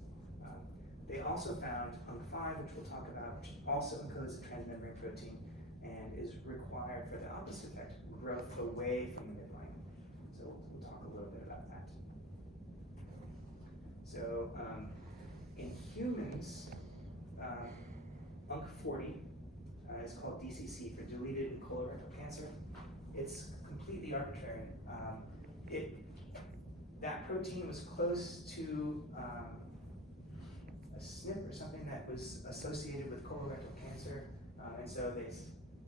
They also found UNC5, which we'll talk about, which also encodes a transmembrane protein and is required for the opposite effect, growth away from the midline. So we'll talk a little bit about that. So in humans, UNC40 is called DCC for deleted colorectal cancer. It's completely arbitrary. That protein was close to a SNP or something that was associated with colorectal cancer, and so they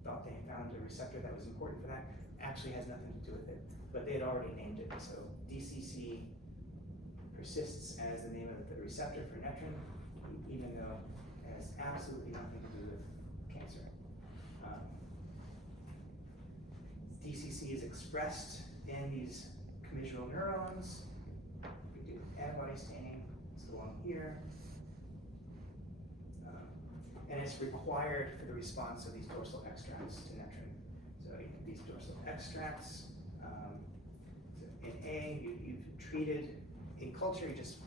thought they found a receptor that was important for that. Actually has nothing to do with it, but they had already named it. So DCC persists as the name of the receptor for netrin, even though it has absolutely nothing to do with cancer. DCC is expressed in these commissural neurons. We do antibody staining, it's the one here. And it's required for the response of these dorsal extracts to netrin. So these dorsal extracts, so in A, you've treated, in culture, you just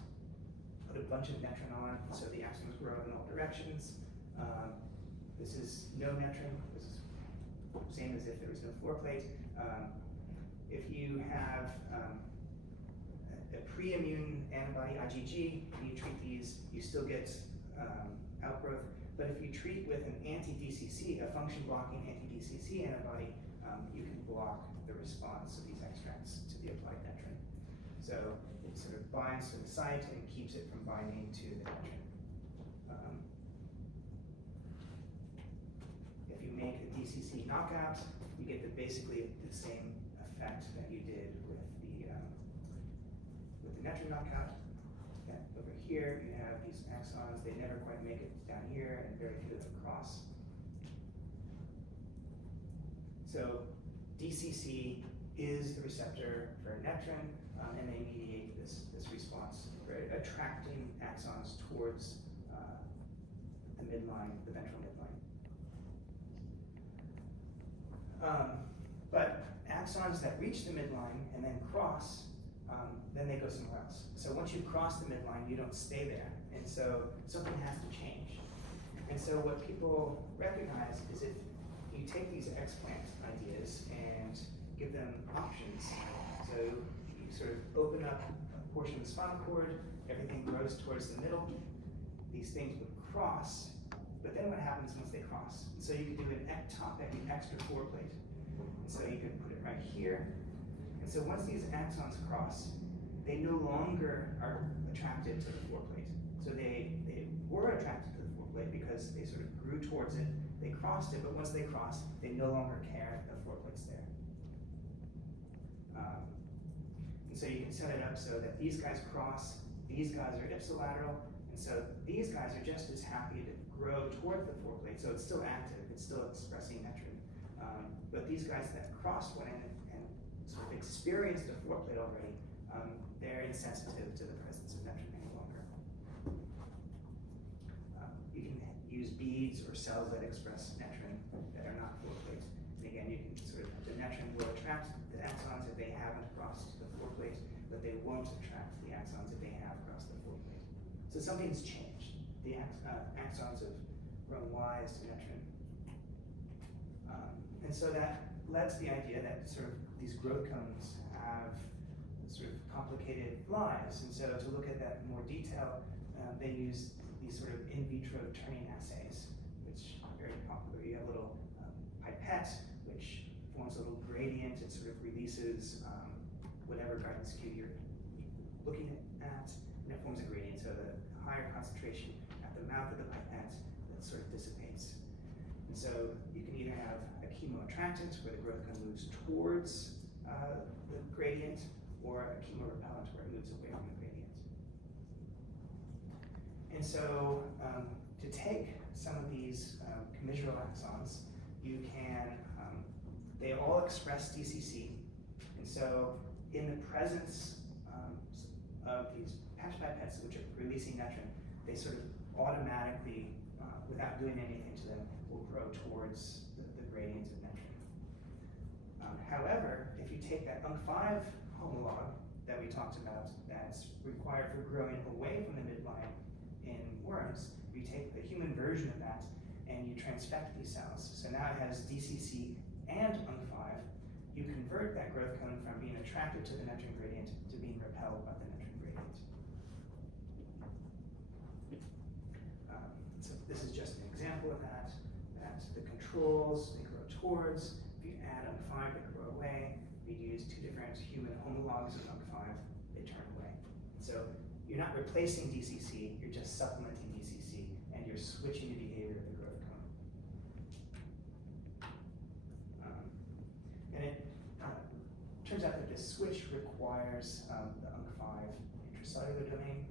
put a bunch of netrin on, so the axons grow in all directions. This is no netrin. This is same as if there was no floor plate. If you have a pre-immune antibody, IgG, and you treat these, you still get outgrowth. But if you treat with an anti-DCC, a function-blocking anti-DCC antibody, you can block the response of these extracts to the applied netrin. So it sort of binds to the site and keeps it from binding to the netrin. If you make a DCC knockout, you get basically the same effect that you did with the netrin knockout. Over here, you have these axons. They never quite make it down here, and very few of them cross. So DCC is the receptor for netrin, and they mediate this response, right? Attracting axons towards the midline, the ventral midline. But axons that reach the midline and then cross, then they go somewhere else. So once you've crossed the midline, you don't stay there. And so something has to change. And so what people recognize is if you take these explant ideas and give them options, so you sort of open up a portion of the spinal cord, everything grows towards the middle, these things would cross, but then what happens once they cross? So you could do an ectopic, an extra foreplate. And so you could put it right here. And so once these axons cross, they no longer are attracted to the foreplate. So they were attracted to the foreplate because they sort of grew towards it, they crossed it, but once they cross, they no longer care if the foreplate's there. And so you can set it up so that these guys cross, these guys are ipsilateral, and so these guys are just as happy to grow toward the foreplate, so it's still active, it's still expressing netrin. But these guys that crossed went in and sort of experienced a foreplate already, they're insensitive to the presence of netrin any longer. You can use beads or cells that express netrin that are not foreplate. And again, you can sort of, the netrin will attract the axons if they haven't crossed the foreplate, but they won't attract the axons if they have crossed the foreplate. So something's changed. The axons have grown wise to netrin. And so that led to the idea that sort of these growth cones have sort of complicated lives. And so to look at that in more detail, they use these sort of in vitro turning assays, which are very popular. You have a little pipette, which forms a little gradient. It sort of releases whatever guidance cue you're looking at, and it forms a gradient. So the higher concentration at the mouth of the pipette, that sort of dissipates. And so you can either have a chemoattractant, where the growth cone moves towards the gradient, or a chemorepellent, where it moves away from the gradient. And so to take some of these commissural axons, you can, they all express DCC, and so in the presence of these patch pipettes, which are releasing netrin, they sort of automatically, without doing anything to them, will grow towards the gradient of netrin. However, if you take that UNC5 homolog that we talked about that's required for growing away from the midline in worms, you take the human version of that and you transfect these cells. So now it has DCC and UNC5. You convert that growth cone from being attracted to the neutron gradient to being repelled by the neutron gradient. So this is just an example of that. The controls, they grow towards. If you add UNC5, they grow away. If you use two different human homologs of UNC5, they turn away. So you're not replacing DCC, you're just supplementing DCC, and you're switching the behavior of the growth cone. And it turns out that this switch requires the UNC5 intracellular domain.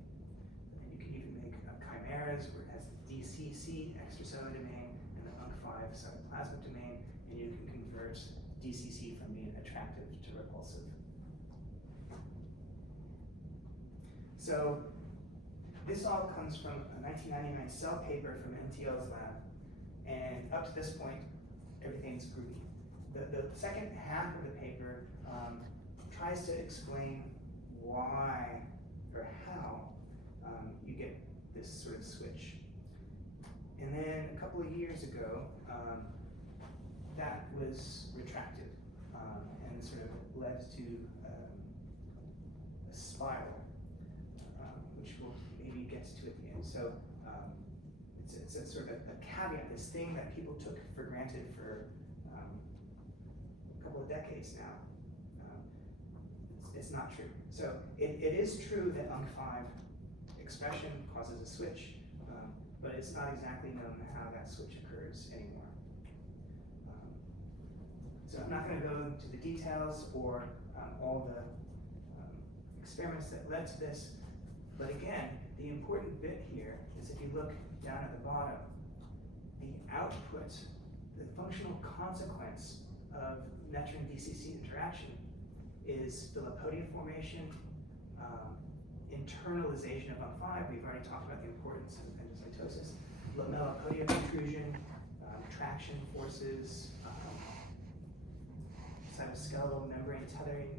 And you can even make chimeras where it has the DCC extracellular domain and the UNC5 cytoplasmic domain, and you can convert DCC from being attractive to repulsive. So this all comes from a 1999 Cell paper from MTL's lab, and up to this point, everything's groovy. The second half of the paper tries to explain why or how you get this sort of switch. And then a couple of years ago, that was retracted and sort of led to a spiral, which we'll maybe get to at the end. So it's a sort of a caveat, this thing that people took for granted for a couple of decades now. It's not true. So it is true that UNC5 expression causes a switch, but it's not exactly known how that switch occurs anymore. So I'm not going to go into the details or all the experiments that led to this, but again, the important bit here is if you look down at the bottom, the output, the functional consequence of neutron DCC interaction is Philopodia formation, internalization of UNC5. We've already talked about the importance of endocytosis, lamellipodia protrusion, traction forces, cytoskeletal membrane tethering,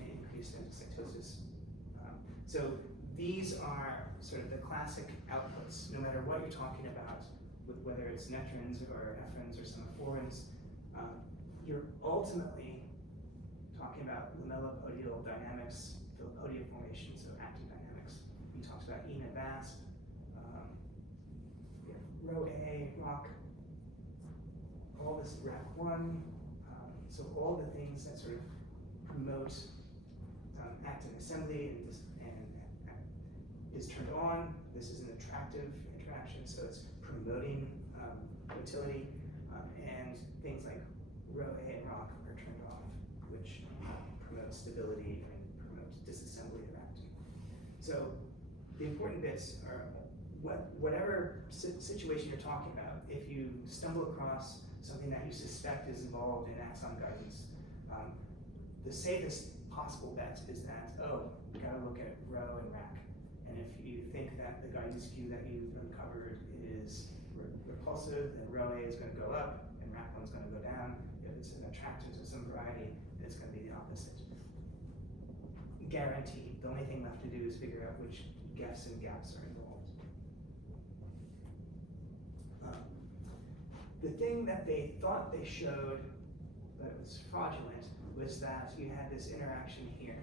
and increased endocytosis. So these are sort of the classic outputs, no matter what you're talking about, with whether it's netrons or ephrins or semaphorins, you're ultimately talking about lamellipodial dynamics, Philopodia formation, so actin dynamics. We talked about ENA VASP, RHO-A, ROCK, all this RAC1, so all the things that sort of promote actin assembly and is turned on. This is an attractive interaction, so it's promoting motility, and things like RHO-A and ROCK are turned off, which promotes stability and promotes disassembly of actin. So the important bits are whatever situation you're talking about. If you stumble across something that you suspect is involved in axon guidance, the safest possible bet is that, oh, you gotta look at RHO and RAC. And if you think that the guidance cue that you've uncovered is repulsive, then RHO-A is gonna go up and RAC1 is gonna go down. If it's an attractant of some variety, it's gonna be the opposite. Guaranteed. The only thing left to do is figure out which GEFs and GAPs are involved. The thing that they thought they showed, but it was fraudulent, was that you had this interaction here.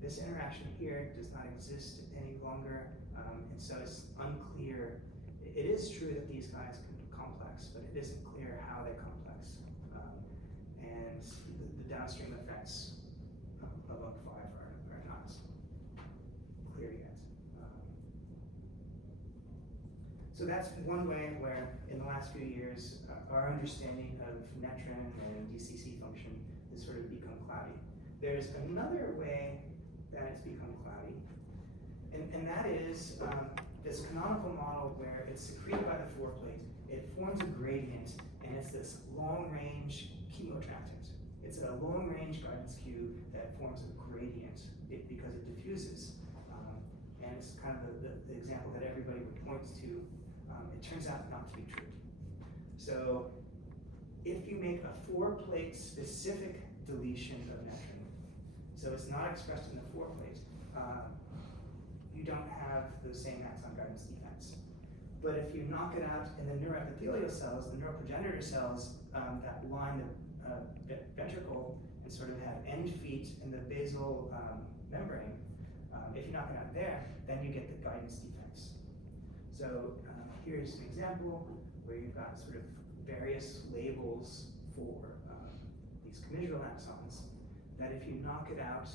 This interaction here does not exist any longer, and so it's unclear. It is true that these guys can be complex, but it isn't clear how they're complex. And the downstream effects of UNC5 are not clear yet. So that's one way where, in the last few years, our understanding of netron and DCC function has sort of become cloudy. There's another way that it's become cloudy, and that is this canonical model where it's secreted by the foreplate, it forms a gradient, and it's this long-range chemoattractant. It's a long-range guidance cue that forms a gradient because it diffuses. And it's kind of the example that everybody would point to. It turns out not to be true. So if you make a four-plate specific deletion of netrin. So it's not expressed in the foreplate. You don't have those same axon guidance defects. But if you knock it out in the neuroepithelial cells, the neuroprogenitor cells that line the ventricle and sort of have end feet in the basal membrane, if you knock it out there, then you get the guidance defects. So here's an example where you've got sort of various labels for these commissural axons that if you knock it out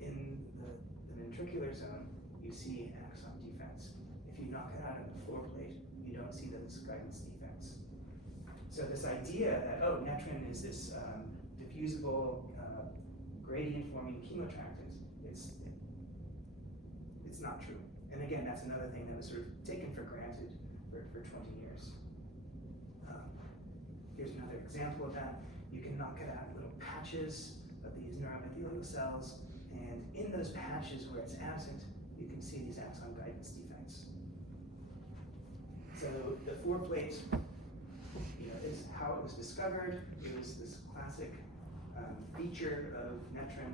in the ventricular zone, you see axon defects. If you knock it out in the floor plate, you don't see those guidance defects. So this idea that, oh, netrin is this diffusible gradient-forming chemoattractant, it's not true. And again, that's another thing that was sort of taken for granted for 20 years. Here's another example of that. You can knock it out in little patches of these neuroepithelial cells, and in those patches where it's absent, you can see these axon guidance defects. So the foreplate, is how it was discovered. It was this classic feature of netrin,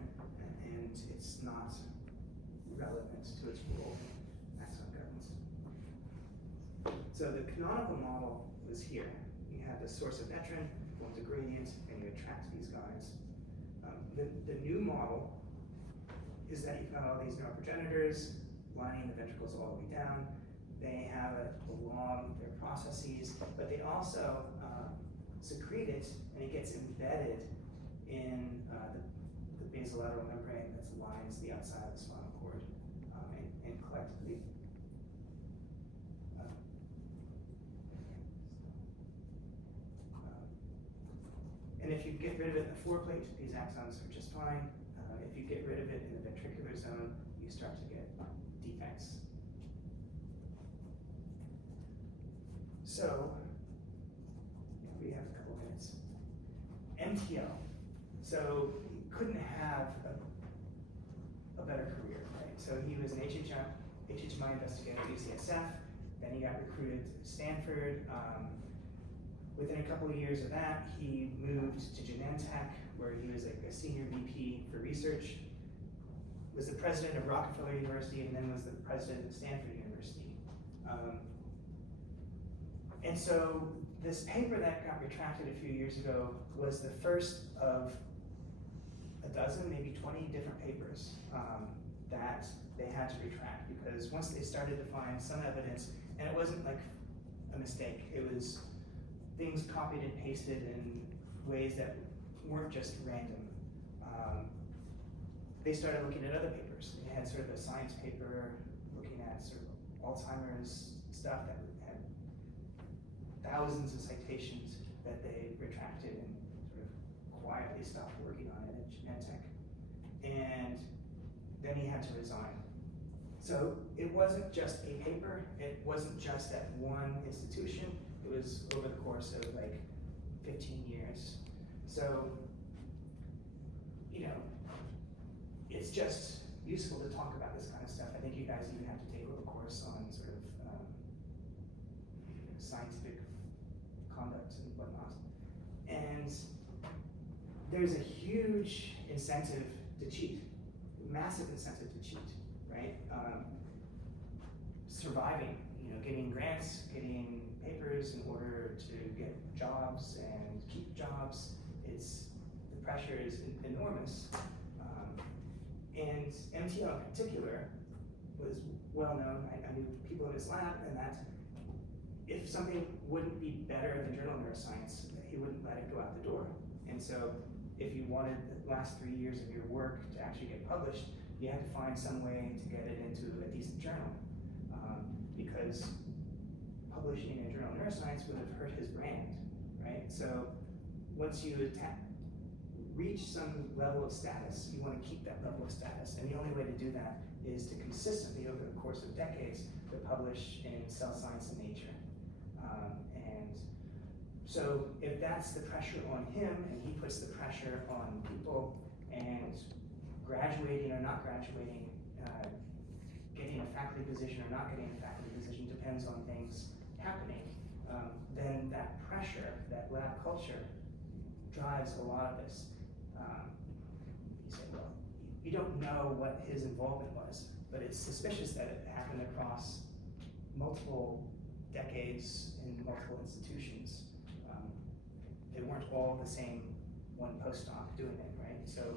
and it's not relevant to its role in axon guidance. So the canonical model was here. You have the source of netrin, forms a gradient, and you attract these guides. The new model is that you've got all these neuroprogenitors lining the ventricles all the way down. They have it along their processes, but they also secrete it, and it gets embedded in the basolateral membrane that lines the outside of the spinal cord, and collectively. And if you get rid of it in the foreplate, these axons are just fine. If you get rid of it in the ventricular zone, you start to get defects. So, we have a couple minutes. MTL. So, he couldn't have a better career, right? So he was an HHMI investigator at UCSF, then he got recruited to Stanford. Within a couple of years of that, he moved to Genentech, where he was like a senior VP for research, was the president of Rockefeller University, and then was the president of Stanford University. And so this paper that got retracted a few years ago was the first of a dozen, maybe 20 different papers that they had to retract, because once they started to find some evidence, and it wasn't like a mistake, it was things copied and pasted in ways that weren't just random. They started looking at other papers. They had sort of a science paper looking at sort of Alzheimer's stuff that had thousands of citations that they retracted and sort of quietly stopped working on it at Genentech. And then he had to resign. So it wasn't just a paper, it wasn't just at one institution, it was over the course of like 15 years. So, it's just useful to talk about this kind of stuff. I think you guys even have to take a course on sort of scientific conduct and whatnot. And there's a huge incentive to cheat, massive incentive to cheat, right? Surviving, getting grants, getting papers in order to get jobs and keep jobs. The pressure is enormous. And MTL in particular was well known. I knew people in his lab, and that if something wouldn't be better than Journal of Neuroscience, he wouldn't let it go out the door. And so if you wanted the last 3 years of your work to actually get published, you had to find some way to get it into a decent journal. Because publishing in Journal of Neuroscience would have hurt his brand, right? So once you reach some level of status, you want to keep that level of status. And the only way to do that is to consistently, over the course of decades, to publish in Cell Science and Nature. And so if that's the pressure on him, and he puts the pressure on people, and graduating or not graduating, getting a faculty position or not getting a faculty position depends on things happening, then that pressure, that lab culture, drives a lot of this. You say, well, you don't know what his involvement was, but it's suspicious that it happened across multiple decades in multiple institutions. They weren't all the same one postdoc doing it, right? So